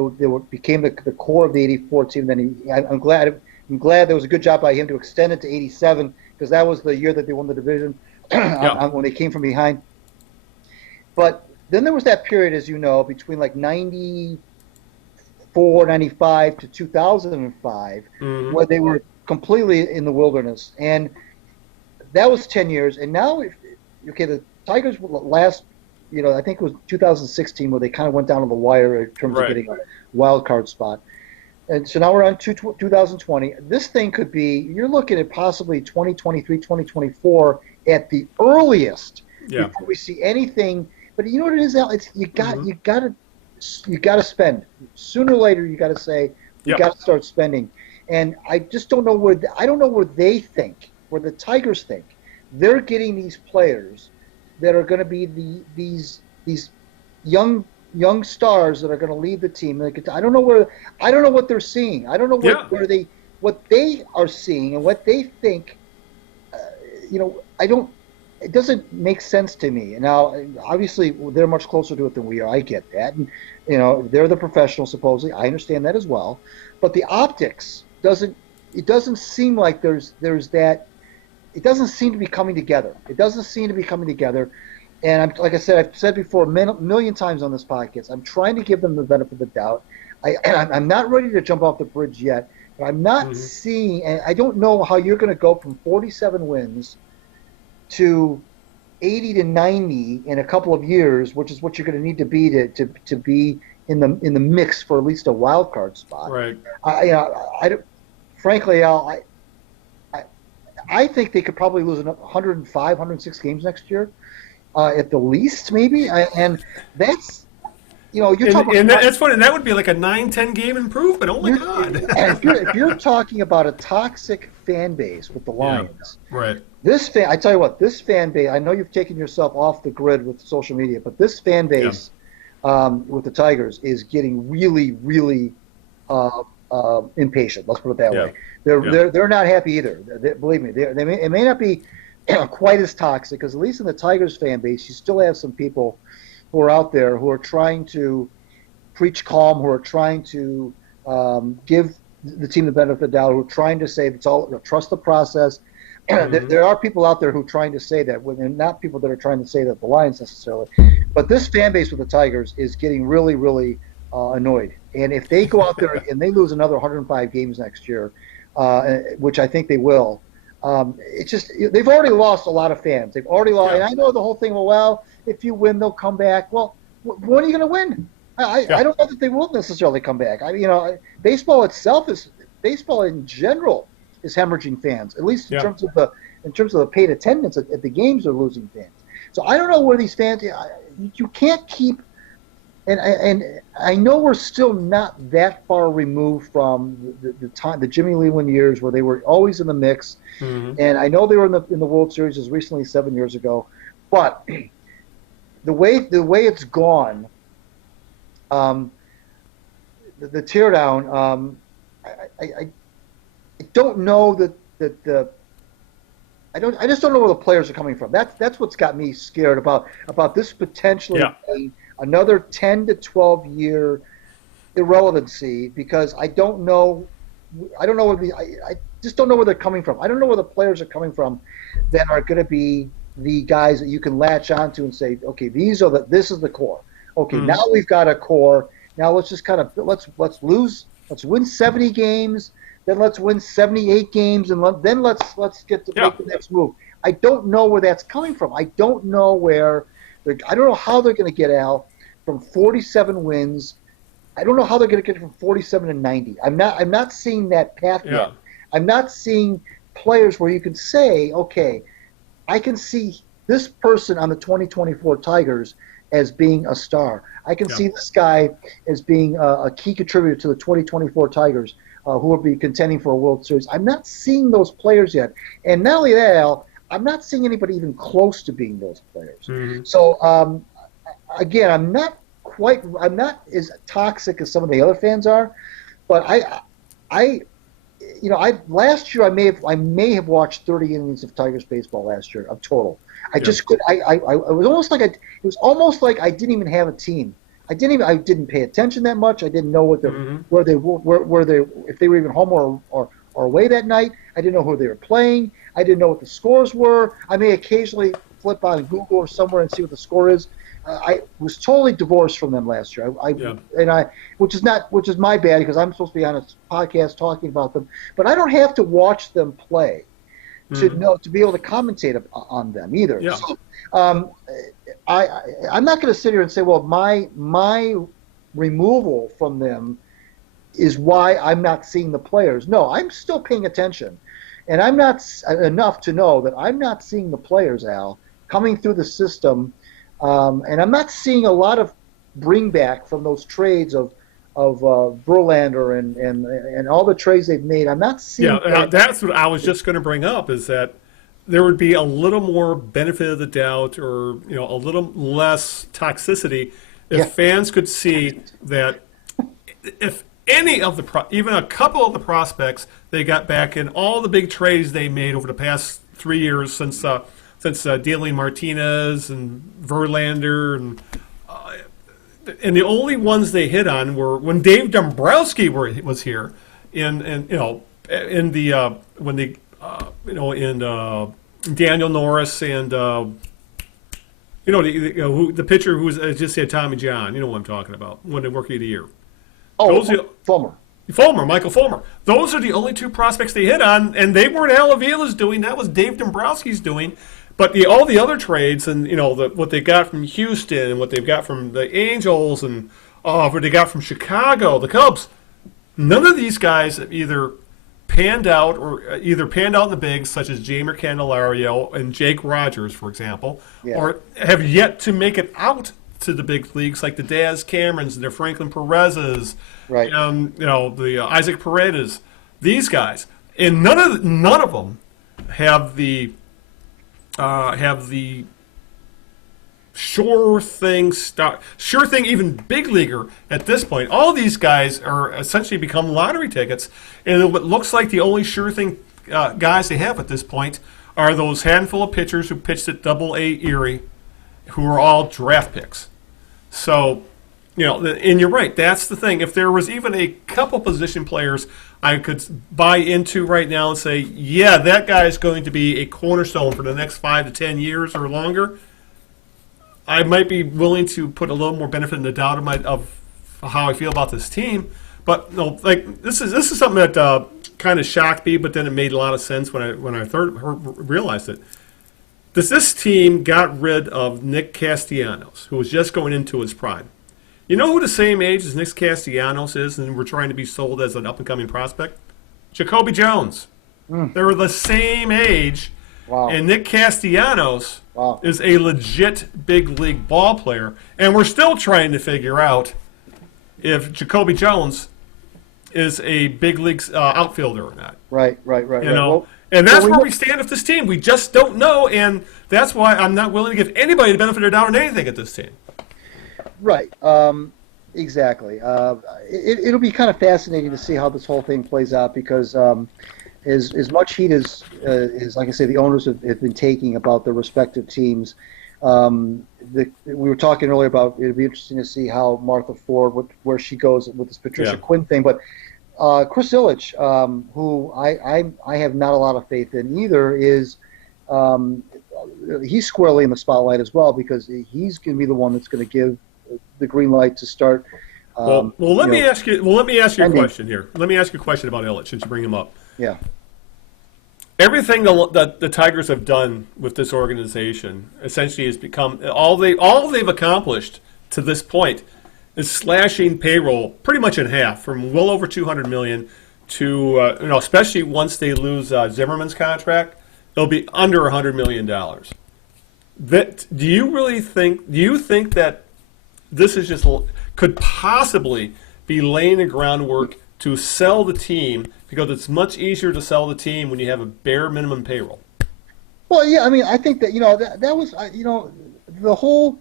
became the core of the '84 team. Then I'm glad there was a good job by him to extend it to '87 because that was the year that they won the division when they came from behind. But then there was that period, as you know, between like 94, 95 to 2005, where they were completely in the wilderness. And that was 10 years. And now, the Tigers last, I think it was 2016 where they kind of went down to the wire in terms of getting a wild card spot. And so now we're on 2020. This thing could be, you're looking at possibly 2023, 2024 at the earliest before we see anything. But you know what it is, Al? It's you got to spend. Sooner or later, you got to say you got to start spending. And I just don't know where they think, where the Tigers think they're getting these players that are going to be these young stars that are going to lead the team. I don't know what they're seeing. I don't know what they are seeing and what they think. It doesn't make sense to me. Now, obviously, they're much closer to it than we are. I get that. And, they're the professionals, supposedly. I understand that as well. But the optics doesn't seem like there's that. It doesn't seem to be coming together. And like I said, I've said before a million times on this podcast, I'm trying to give them the benefit of the doubt. I'm not ready to jump off the bridge yet. But I'm not seeing, and I don't know how you're going to go from 47 wins to 80 to 90 in a couple of years, which is what you're going to need to be to be in the mix for at least a wild card spot. Right. Frankly, Al, I think they could probably lose 105, 106 games next year, at the least, maybe. And that's, you're talking. And that's funny. And that would be like a 9-10 game improvement. Oh my God! if you're talking about a toxic fan base with the Lions, right? I tell you what, this fan base. I know you've taken yourself off the grid with social media, but this fan base with the Tigers is getting really, really impatient. Let's put it that way. They're not happy either. Believe me, it may not be quite as toxic because at least in the Tigers fan base, you still have some people who are out there who are trying to preach calm, who are trying to give the team the benefit of the doubt, who are trying to say it's all trust the process. There are people out there who are trying to say that, and not people that are trying to say that the Lions necessarily. But this fan base with the Tigers is getting really, really annoyed. And if they go out there and they lose another 105 games next year, which I think they will, it's just they've already lost a lot of fans. They've already lost. And I know the whole thing. Well, if you win, they'll come back. Well, when are you going to win? I don't know that they will necessarily come back. Baseball in general is hemorrhaging fans. At least in terms of the paid attendance at the games, are losing fans. So I don't know where these fans. You can't keep. And I know we're still not that far removed from the Jimmy Leland years where they were always in the mix, and I know they were in the World Series as recently as 7 years ago, but the way it's gone, the teardown, I don't know that I just don't know where the players are coming from. That's what's got me scared about this potentially being another 10 to 12 year irrelevancy, because I don't know I just don't know where they're coming from. I don't know where the players are coming from that are going to be the guys that you can latch onto and say, okay, this is the core. Okay, now we've got a core. Now let's just kind of let's win 70 games, then let's win 78 games, and then let's get to make the next move. I don't know where that's coming from. I don't know how they're going to get out from 47 wins. I don't know how they're going to get from 47 to 90. I'm not seeing that path yet. I'm not seeing players where you can say, okay, I can see this person on the 2024 Tigers as being a star. I can see this guy as being a key contributor to the 2024 Tigers, who will be contending for a World Series. I'm not seeing those players yet. And not only that, Al, I'm not seeing anybody even close to being those players. So, again, I'm not as toxic as some of the other fans are, but last year I may have watched 30 innings of Tigers baseball last year of total. I just could. It was almost like I didn't even have a team. I didn't pay attention that much. I didn't know what where they if they were even home or away that night. I didn't know who they were playing. I didn't know what the scores were. I may occasionally flip on Google or somewhere and see what the score is. I was totally divorced from them last year. Which is my bad, because I'm supposed to be on a podcast talking about them. But I don't have to watch them play to be able to commentate on them either. Yeah. So, I'm not going to sit here and say, well, my removal from them is why I'm not seeing the players. No, I'm still paying attention, and I'm not enough to know that I'm not seeing the players, Al, coming through the system. And I'm not seeing a lot of bring back from those trades of Verlander and all the trades they've made. I'm not seeing. That's what I was just going to bring up, is that there would be a little more benefit of the doubt, or a little less toxicity if fans could see that if any of even a couple of the prospects they got back in all the big trades they made over the past 3 years since dealing Martinez and Verlander, and the only ones they hit on were when Dave Dombrowski was here, Daniel Norris and the pitcher who was just said Tommy John. You know what I'm talking about? When they Rookie of the Year. Michael Fulmer. Those are the only two prospects they hit on, and they weren't Al Avila's doing. That was Dave Dombrowski's doing. But all the other trades, and what they got from Houston, and what they've got from the Angels, and what they got from Chicago, the Cubs, none of these guys have either panned out in the bigs, such as Jeimer Candelario and Jake Rogers, for example, or have yet to make it out to the big leagues, like the Daz Camerons and the Franklin Perez's, right? The Isaac Paredes, these guys, and none of them have the sure thing even big leaguer at this point. All these guys are essentially become lottery tickets, and what looks like the only sure thing guys they have at this point are those handful of pitchers who pitched at Double-A Erie, who are all draft picks. So, and you're right, that's the thing. If there was even a couple position players I could buy into right now and say, yeah, that guy is going to be a cornerstone for the next 5 to 10 years or longer, I might be willing to put a little more benefit in the doubt of how I feel about this team. But this is something that kind of shocked me, but then it made a lot of sense when I realized it. This team got rid of Nick Castellanos, who was just going into his prime. You know who the same age as Nick Castellanos is, and we're trying to be sold as an up-and-coming prospect? Jacoby Jones. They were the same age, and Nick Castellanos is a legit big league ball player, and we're still trying to figure out if Jacoby Jones is a big league outfielder or not. Right. And that's where we stand with this team. We just don't know, and that's why I'm not willing to give anybody the benefit of the doubt on anything at this team. Right. Exactly. It'll be kind of fascinating to see how this whole thing plays out, because as much heat as like I say, the owners have been taking about their respective teams. We were talking earlier about it'd be interesting to see how Martha Ford, where she goes with this Patricia Quinn thing. But Chris Ilitch, who I have not a lot of faith in either, is he's squarely in the spotlight as well because he's going to be the one that's going to give the green light to start. Let me ask you a question here. Let me ask you a question about Ilitch since you bring him up. Yeah. Everything that the Tigers have done with this organization essentially has become all they've accomplished to this point is slashing payroll pretty much in half from well over $200 million to especially once they lose Zimmerman's contract, it'll be under $100 million. Do you think that this is just could possibly be laying the groundwork to sell the team because it's much easier to sell the team when you have a bare minimum payroll? Well, yeah, I mean, I think that that was the whole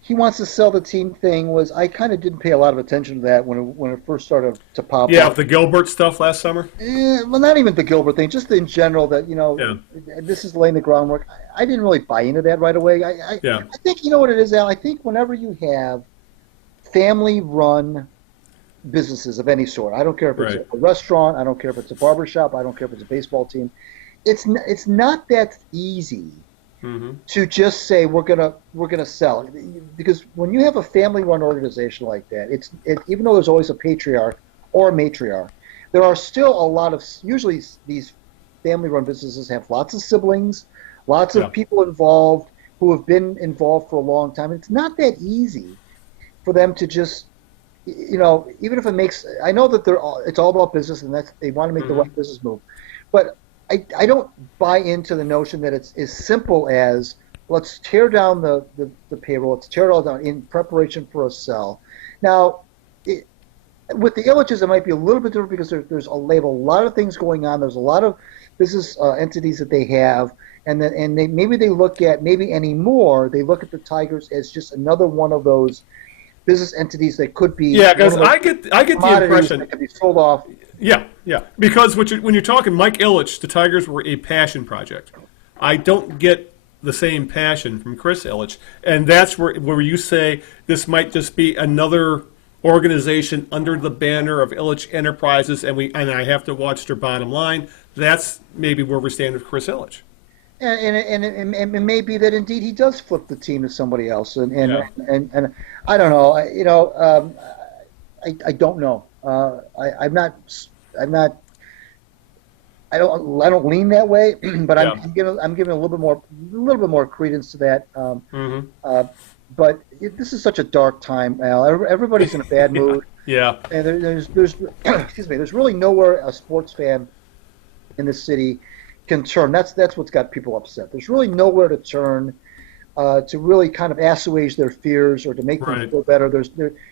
he wants to sell the team thing was I kind of didn't pay a lot of attention to that when it first started to pop up. Yeah, the Gilbert stuff last summer. Well, not even the Gilbert thing, just in general that this is laying the groundwork. I didn't really buy into that right away. I think you know what it is, Al. I think whenever you have family-run businesses of any sort, I don't care if it's a restaurant, I don't care if it's a barbershop, I don't care if it's a baseball team. It's not that easy to just say we're gonna sell, because when you have a family-run organization like that, even though there's always a patriarch or a matriarch, there are still a lot of usually these family-run businesses have lots of siblings, lots of people involved who have been involved for a long time. It's not that easy for them to just even if it makes, I know that it's all about business and they want to make the right business move, but I don't buy into the notion that it's as simple as let's tear down the payroll, let's tear it all down in preparation for a sell. Now, with the Ilitches, it might be a little bit different because they have a lot of things going on. There's a lot of business entities that they have, and maybe they look at they look at the Tigers as just another one of those business entities that could be because I get the impression that could be sold off. Yeah. Because when you're talking Mike Ilitch, the Tigers were a passion project. I don't get the same passion from Chris Ilitch, and that's where you say this might just be another organization under the banner of Ilitch Enterprises, and I have to watch their bottom line. That's maybe where we stand with Chris Ilitch. And it may be that indeed he does flip the team to somebody else, and I don't know. I don't know. I don't lean that way, but I'm giving a little bit more credence to that. But this is such a dark time, Al. Everybody's in a bad mood. Yeah. And there's excuse me. There's really nowhere a sports fan in this city can turn. That's what's got people upset. There's really nowhere to turn to really kind of assuage their fears or to make them feel better.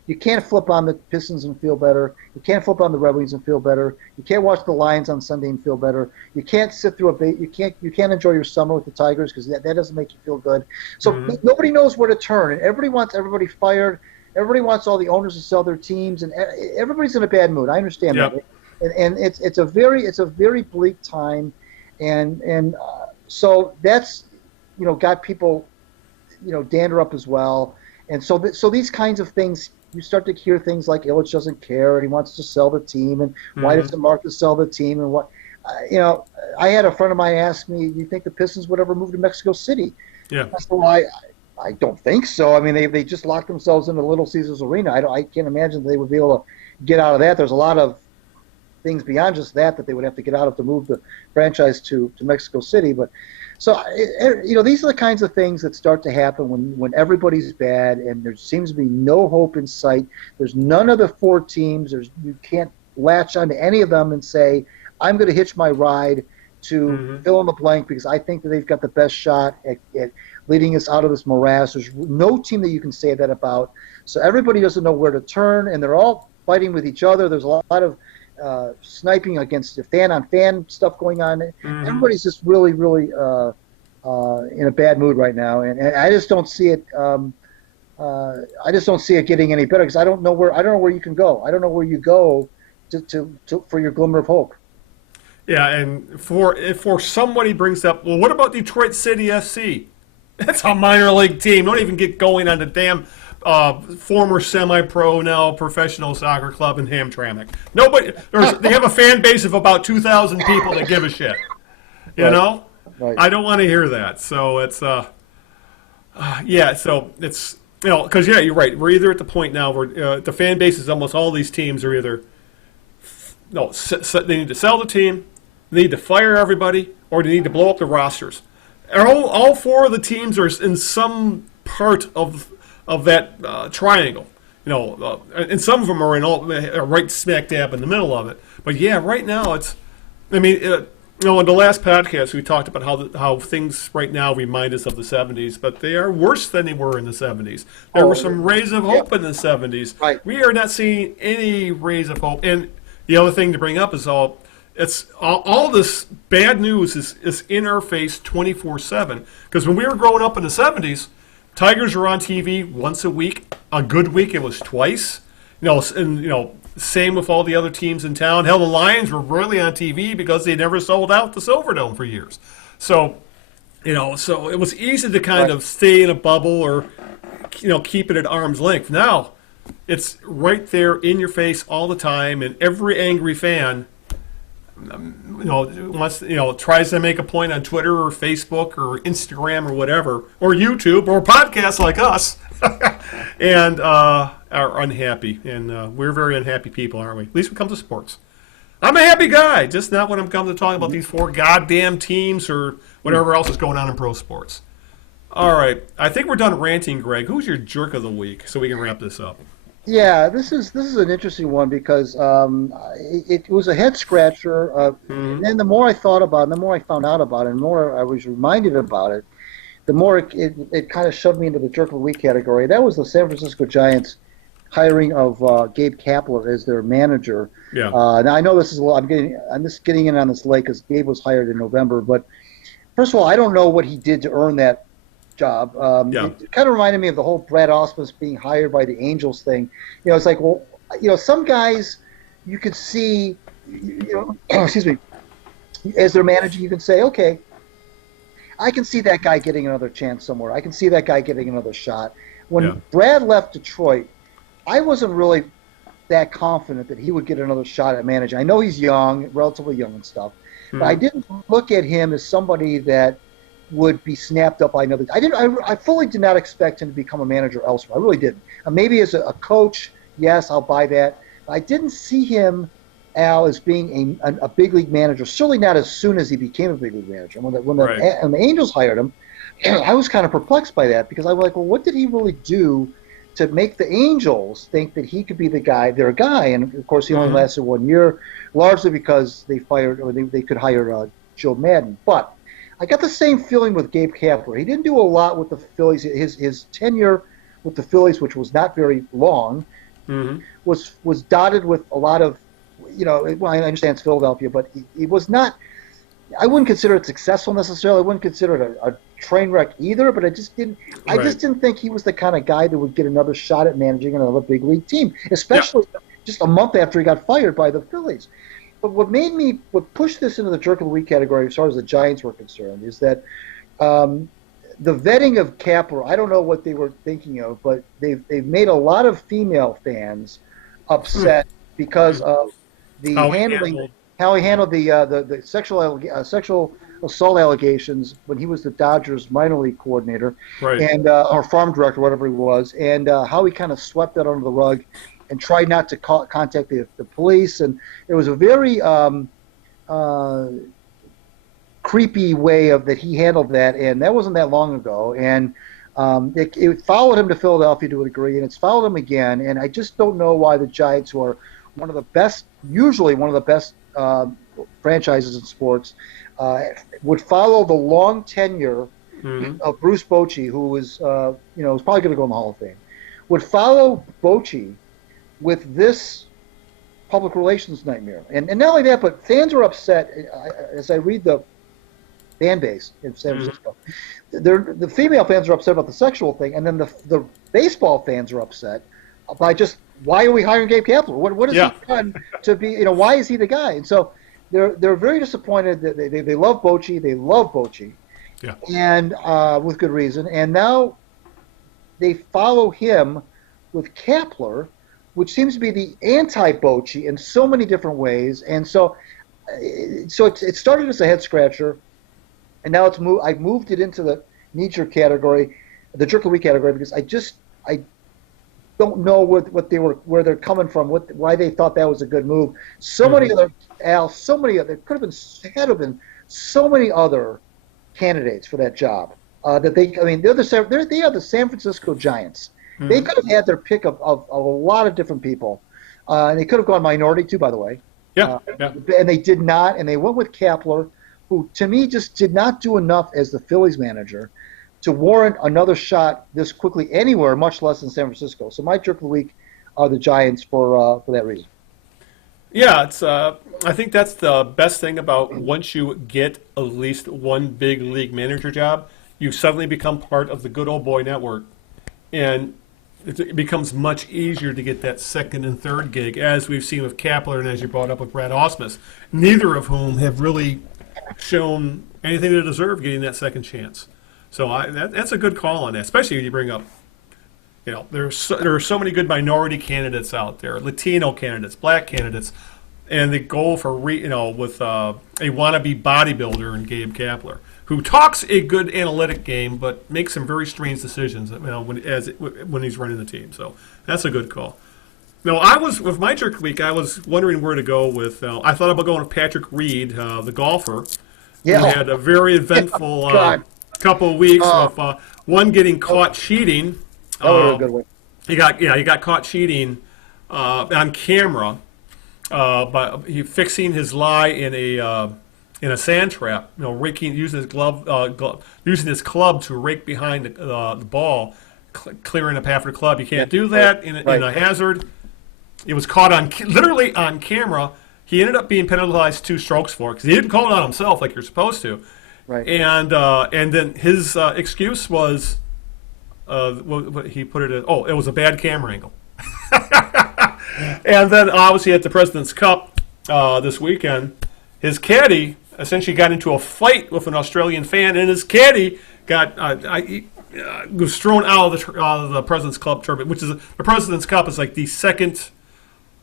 You can't flip on the Pistons and feel better. You can't flip on the Red Wings and feel better. You can't watch the Lions on Sunday and feel better. You can't sit through you can't enjoy your summer with the Tigers because that doesn't make you feel good. So nobody knows where to turn, and everybody wants everybody fired. Everybody wants all the owners to sell their teams, and everybody's in a bad mood. I understand that, and it's a very bleak time. And so that's got people dander up as well, and so these kinds of things, you start to hear things like Ilitch doesn't care and he wants to sell the team, and why doesn't Mark sell the team, and what I had a friend of mine ask me, do you think the Pistons would ever move to Mexico City? I said, well, I don't think so. I mean, they just locked themselves into Little Caesars Arena. I can't imagine they would be able to get out of that. There's a lot of things beyond just that they would have to get out of to move the franchise to Mexico City. But so these are the kinds of things that start to happen when everybody's bad and there seems to be no hope in sight. There's none of the four teams. You can't latch onto any of them and say I'm going to hitch my ride to fill in the blank because I think that they've got the best shot at leading us out of this morass. There's no team that you can say that about. So everybody doesn't know where to turn, and they're all fighting with each other. There's a lot of sniping against the fan-on-fan stuff going on. Everybody's just really, really in a bad mood right now, and I just don't see it. I just don't see it getting any better because I don't know where you can go. I don't know where you go to for your glimmer of hope. Yeah, and for somebody brings up, well, what about Detroit City FC? It's a minor league team. Don't even get going on the damn former semi-pro, now professional soccer club in Hamtramck. Nobody. They have a fan base of about 2,000 people that give a shit. You Right. know, Right. I don't want to hear that. So it's yeah. So it's because yeah, you're right. We're either at the point now where the fan bases almost all these teams are either no, they need to sell the team, they need to fire everybody, or they need to blow up the rosters. All four of the teams are in some part of that triangle. And some of them are right smack dab in the middle of it. But yeah, right now it's. I mean, in the last podcast we talked about how things right now remind us of the '70s, but they are worse than they were in the '70s. There were some rays of hope in the '70s. Right. We are not seeing any rays of hope. And the other thing to bring up is all this bad news is in our face 24/7. Because when we were growing up in the '70s, Tigers were on TV once a week. A good week it was twice. Same with all the other teams in town. Hell, the Lions were rarely on TV because they never sold out the Silverdome for years. So, so it was easy to kind of stay in a bubble or, keep it at arm's length. Now, it's right there in your face all the time, and every angry fan, tries to make a point on Twitter or Facebook or Instagram or whatever, or YouTube or podcasts like us, and are unhappy. And we're very unhappy people, aren't we? At least when it comes to sports. I'm a happy guy, just not when it comes to talking about these four goddamn teams or whatever else is going on in pro sports. All right, I think we're done ranting, Greg. Who's your jerk of the week so we can wrap this up? Yeah, this is an interesting one because it was a head scratcher. And then the more I thought about it, and the more I found out about it, and the more I was reminded about it, the more it kind of shoved me into the jerk of the week category. That was the San Francisco Giants hiring of Gabe Kapler as their manager. Yeah. Now I know this is I'm just getting in on this late because Gabe was hired in November. But first of all, I don't know what he did to earn that job. It kind of reminded me of the whole Brad Ausmus being hired by the Angels thing. It's like, well, some guys you could see, excuse me, as their manager, you can say, okay, I can see that guy getting another chance somewhere. I can see that guy getting another shot. When Brad left Detroit, I wasn't really that confident that he would get another shot at managing. I know he's young, relatively young and stuff, but I didn't look at him as somebody that would be snapped up by another. I fully did not expect him to become a manager elsewhere. I really didn't. Maybe as a coach, yes, I'll buy that. I didn't see him, Al, as being a big league manager. Certainly not as soon as he became a big league manager. When the Angels hired him, I was kind of perplexed by that because I was like, well, what did he really do to make the Angels think that he could be their guy? And of course, he only lasted 1 year, largely because they could hire Joe Madden. But I got the same feeling with Gabe Kapler. He didn't do a lot with the Phillies. His tenure with the Phillies, which was not very long, was dotted with a lot of, well, I understand it's Philadelphia, but he was not. I wouldn't consider it successful necessarily. I wouldn't consider it a train wreck either. But I just didn't think he was the kind of guy that would get another shot at managing another big league team, especially just a month after he got fired by the Phillies. But what pushed this into the jerk of the week category as far as the Giants were concerned is that the vetting of Kapler, I don't know what they were thinking of, but they've made a lot of female fans upset because of how he handled the sexual assault allegations when he was the Dodgers minor league coordinator and or farm director, whatever he was, and how he kind of swept that under the rug and tried not to contact the police. And it was a very creepy way that he handled that, and that wasn't that long ago. And it followed him to Philadelphia to a degree, and it's followed him again. And I just don't know why the Giants, who are usually one of the best franchises in sports, would follow the long tenure of Bruce Bochy, who was was probably going to go in the Hall of Fame, would follow Bochy with this public relations nightmare. And not only that, but fans are upset. As I read the fan base in San Francisco, the female fans are upset about the sexual thing, and then the baseball fans are upset by just, why are we hiring Gabe Kapler? What has he done to be, why is he the guy? And so they're very disappointed that they love Bochy. They love Bochy, Yeah. and with good reason. And now they follow him with Kapler, which seems to be the anti-Bochy in so many different ways. And so it started as a head scratcher, and now I've moved it into the knee-jerk category, the jerk of the week category, because I don't know where they're coming from, why they thought that was a good move. So many other there had been so many other candidates for that job. They are the San Francisco Giants. Mm-hmm. They could have had their pick of a lot of different people, and they could have gone minority too, by the way. Yeah. And they did not, and they went with Kapler, who to me just did not do enough as the Phillies manager to warrant another shot this quickly anywhere, much less in San Francisco. So my jerk of the week are the Giants for that reason. Yeah, it's. I think that's the best thing about once you get at least one big league manager job, you suddenly become part of the good old boy network, and it becomes much easier to get that second and third gig, as we've seen with Kapler and as you brought up with Brad Ausmus, neither of whom have really shown anything to deserve getting that second chance. So that's a good call on that, especially when you bring up, there are so many good minority candidates out there, Latino candidates, black candidates, and they go for with a wannabe bodybuilder in Gabe Kapler, who talks a good analytic game but makes some very strange decisions when he's running the team. So that's a good call. Now, with my jerk week, I was wondering where to go with. I thought about going with Patrick Reed, the golfer. Yeah. Who had a very eventful couple of weeks of one getting caught cheating. That was a good one. He got caught cheating on camera, by fixing his lie in a sand trap. Using his club to rake behind the ball, clearing a path for the club. You can't do that in a hazard. It was caught literally on camera. He ended up being penalized 2 strokes for it because he didn't call it on himself like you're supposed to. Right. And then his excuse was, what he put it as, it was a bad camera angle. And then obviously at the President's Cup this weekend, his caddy essentially got into a fight with an Australian fan, and his caddy was thrown out of the President's Club tournament, which is the President's Cup is like the second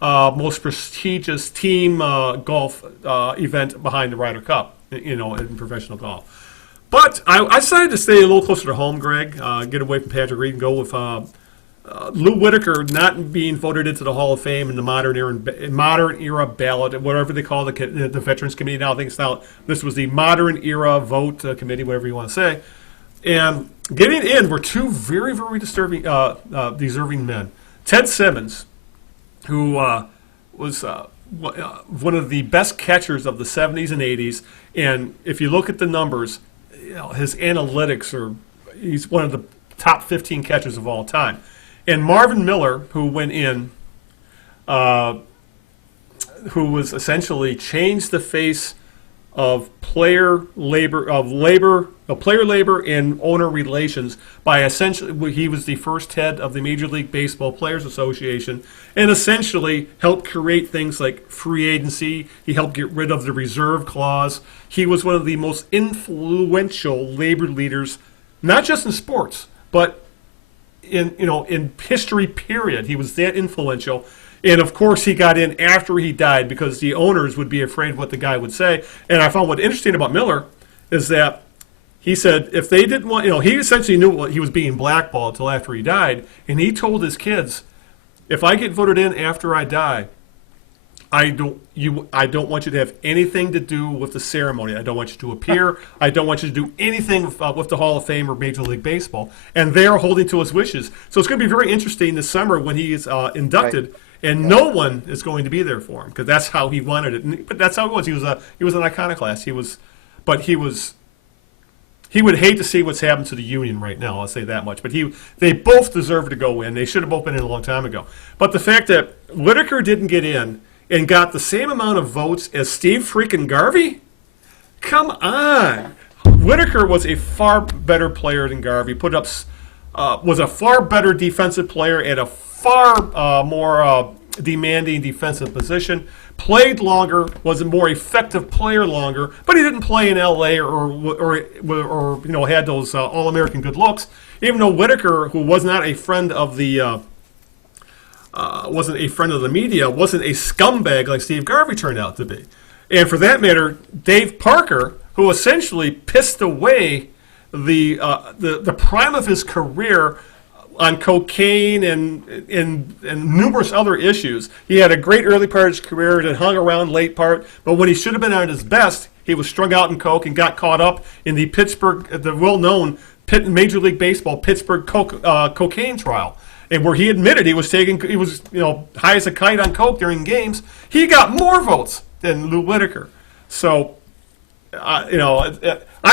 most prestigious team golf event behind the Ryder Cup, in professional golf. But I decided to stay a little closer to home, Greg, get away from Patrick Reed and go with Lou Whitaker not being voted into the Hall of Fame in the modern era ballot, whatever they call the Veterans Committee now. I think this was the modern era vote committee, whatever you want to say. And getting in were 2 very, very deserving men. Ted Simmons, who was one of the best catchers of the 70s and 80s. And if you look at the numbers, his analytics he's one of the top 15 catchers of all time. And Marvin Miller, who went in, who was essentially changed the face of player labor and owner relations by essentially, he was the first head of the Major League Baseball Players Association, and essentially helped create things like free agency. He helped get rid of the reserve clause. He was one of the most influential labor leaders, not just in sports, but in history, period. He was that influential. And, of course, he got in after he died because the owners would be afraid of what the guy would say. And I found what interesting about Miller is that he said if they didn't want, he essentially knew he was being blackballed until after he died. And he told his kids, if I get voted in after I die, I don't want you to have anything to do with the ceremony. I don't want you to appear. I don't want you to do anything with the Hall of Fame or Major League Baseball. And they're holding to his wishes. So it's going to be very interesting this summer when he is inducted. Right. And no one is going to be there for him because that's how he wanted it. But that's how it was. He was an iconoclast. He would hate to see what's happened to the union right now. I'll say that much. But they both deserve to go in. They should have both been in a long time ago. But the fact that Whitaker didn't get in and got the same amount of votes as Steve freaking Garvey, come on. Whitaker was a far better player than Garvey. Was a far better defensive player at a far more demanding defensive position. played longer, was a more effective player longer, but he didn't play in L.A. or had those All-American good looks. Even though Whitaker, who was not a friend of the media, wasn't a scumbag like Steve Garvey turned out to be. And for that matter, Dave Parker, who essentially pissed away the prime of his career on cocaine and numerous other issues. He had a great early part of his career and hung around late part, but when he should have been at his best, he was strung out in coke and got caught up in the well-known Major League Baseball Pittsburgh cocaine trial, and where he admitted he was high as a kite on coke during games. He got more votes than Lou Whitaker. So, I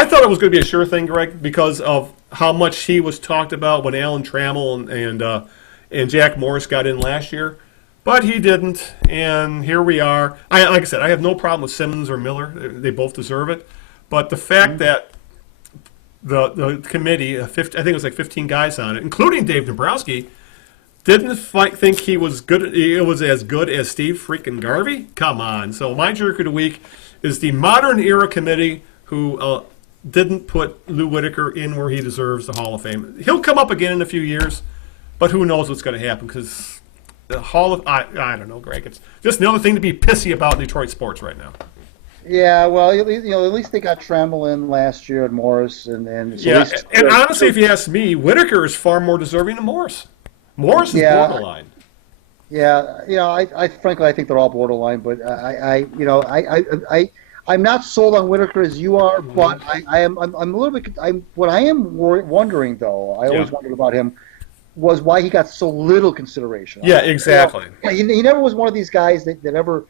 thought it was going to be a sure thing, Greg, because of how much he was talked about when Alan Trammell and Jack Morris got in last year. But he didn't, and here we are. Like I said, I have no problem with Simmons or Miller. They both deserve it. But the fact that the committee, I think it was like 15 guys on it, including Dave Dombrowski, didn't think he was good. It was as good as Steve freaking Garvey. Come on! So my jerk of the week is the modern era committee who didn't put Lou Whitaker in where he deserves the Hall of Fame. He'll come up again in a few years, but who knows what's going to happen because the Hall of I don't know, Greg. It's just another thing to be pissy about in Detroit sports right now. Yeah, well, at least they got Trammell in last year and Morris, and so yeah. And honestly, if you ask me, Whitaker is far more deserving than Morris. Morris is borderline. Yeah, I frankly I think they're all borderline, but I'm not sold on Whitaker as you are, but I'm a little bit. What I am wondering though, I always wondered about him, was why he got so little consideration. Yeah, exactly. He never was one of these guys that ever,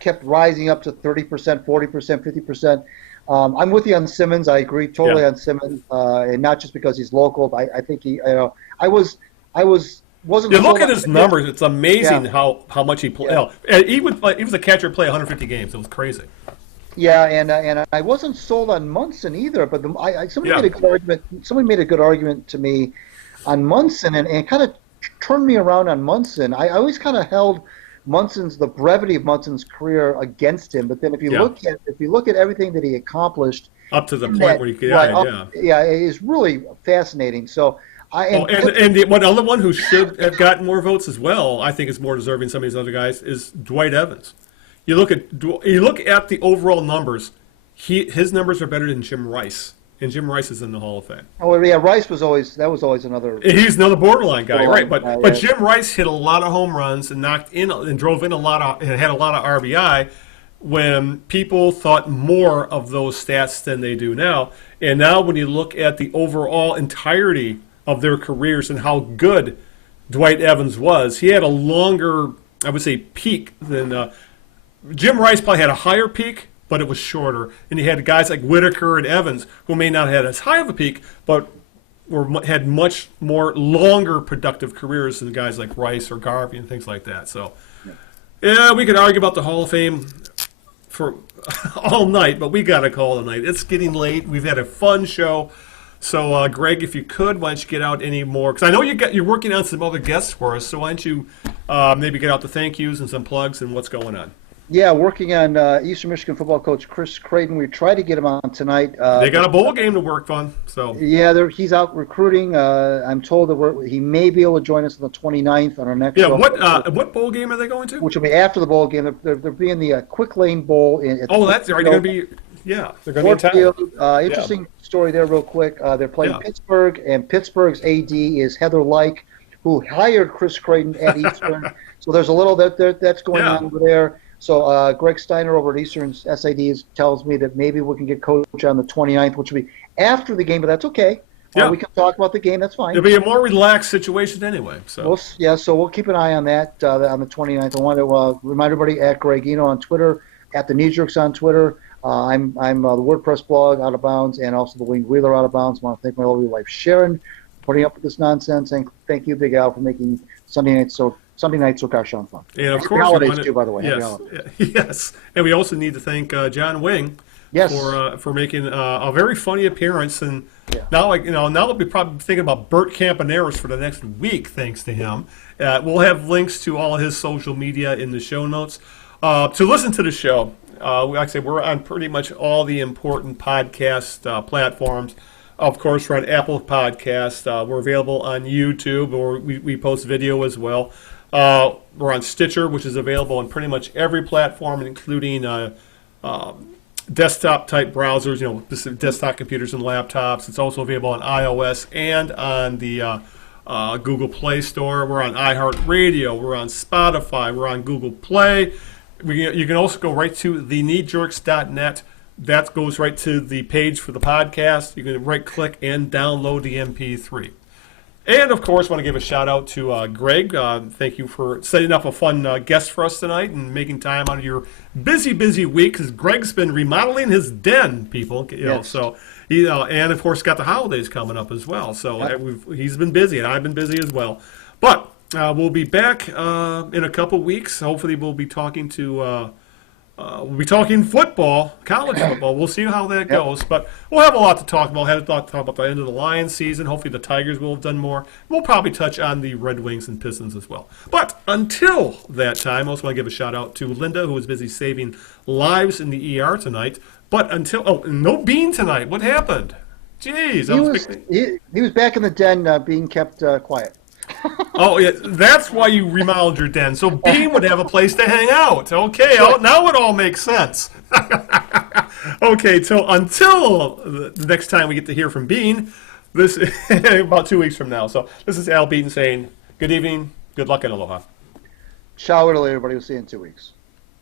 kept rising up to 30%, 40%, 50%. I'm with you on Simmons. I agree totally on Simmons, and not just because he's local. But I think he, wasn't. You look at his numbers; it's amazing how much he played. Yeah. He was a catcher play 150 games. It was crazy. Yeah, and I wasn't sold on Munson either. But somebody made a good argument. Somebody made a good argument to me on Munson, and kind of turned me around on Munson. I always kind of held the brevity of Munson's career against him. But then if you look at everything that he accomplished up to the point where he it is really fascinating. So. The one other one who should have gotten more votes as well, I think is more deserving than some of these other guys, is Dwight Evans. You look at the overall numbers, his numbers are better than Jim Rice, and Jim Rice is in the Hall of Fame. Oh yeah, Rice was always another. He's another borderline guy, right? But Jim Rice hit a lot of home runs and drove in a lot of and had a lot of RBI when people thought more of those stats than they do now. And now when you look at the overall entirety of their careers and how good Dwight Evans was, he had a longer, I would say, peak than Jim Rice. Probably had a higher peak, but it was shorter. And he had guys like Whitaker and Evans who may not have had as high of a peak, but had much more longer productive careers than guys like Rice or Garvey and things like that. So, we could argue about the Hall of Fame for all night, but we got to call it a night. It's getting late. We've had a fun show. So, Greg, if you could, why don't you get out any more? Because I know you're working on some other guests for us, so why don't you maybe get out the thank yous and some plugs and what's going on? Yeah, working on Eastern Michigan football coach Chris Creighton. We tried to get him on tonight. They got a bowl game to work on. So yeah, he's out recruiting. I'm told that he may be able to join us on the 29th on our next show. What bowl game are they going to? Which will be after the bowl game. They're being the Quick Lane Bowl. That's right. They're going to be... Yeah, they're going to be in town. Interesting story there real quick. They're playing Pittsburgh, and Pittsburgh's AD is Heather Like, who hired Chris Creighton at Eastern. So there's a little that's going on over there. So Greg Steiner over at Eastern's SID tells me that maybe we can get coach on the 29th, which will be after the game, but that's okay. We can talk about the game. That's fine. It'll be a more relaxed situation anyway. So so we'll keep an eye on that on the 29th. I want to remind everybody at Greg Eno on Twitter, at the Knee Jerks on Twitter. I'm the WordPress blog Out of Bounds, and also the Winged Wheeler Out of Bounds. I want to thank my lovely wife Sharon for putting up with this nonsense, and thank you, Big Al, for making Sunday night so gosh darn fun. And of Happy course, holidays too, by the way. Yes, and we also need to thank John Wing for making a very funny appearance. And now we'll be probably thinking about Bert Campaneris for the next week, thanks to him. We'll have links to all his social media in the show notes. to listen to the show. Like I said, we're on pretty much all the important podcast platforms. Of course, we're on Apple Podcasts. We're available on YouTube, or we post video as well. We're on Stitcher, which is available on pretty much every platform, including desktop-type browsers, this is desktop computers and laptops. It's also available on iOS and on the Google Play Store. We're on iHeartRadio. We're on Spotify. We're on Google Play. You can also go right to thekneejerks.net. That goes right to the page for the podcast. You can right-click and download the MP3. And, of course, want to give a shout-out to Greg. Thank you for setting up a fun guest for us tonight and making time out of your busy, busy week, because Greg's been remodeling his den, people. Yes. So and, of course, got the holidays coming up as well. So he's been busy, and I've been busy as well. But we'll be back in a couple weeks. Hopefully, we'll be talking football, college football. We'll see how that goes. But we'll have a lot to talk about. Have a lot to talk about the end of the Lions season. Hopefully the Tigers will have done more. We'll probably touch on the Red Wings and Pistons as well. But until that time, I also want to give a shout-out to Linda, who was busy saving lives in the ER tonight. But no Bean tonight. What happened? Jeez. He was back in the den being kept quiet. Oh, yeah, that's why you remodeled your den, so Bean would have a place to hang out. Okay, now it all makes sense. Okay, so until the next time we get to hear from Bean, this about 2 weeks from now. So this is Al Beaton saying good evening, good luck, and aloha. Ciao, everybody. We'll see you in 2 weeks.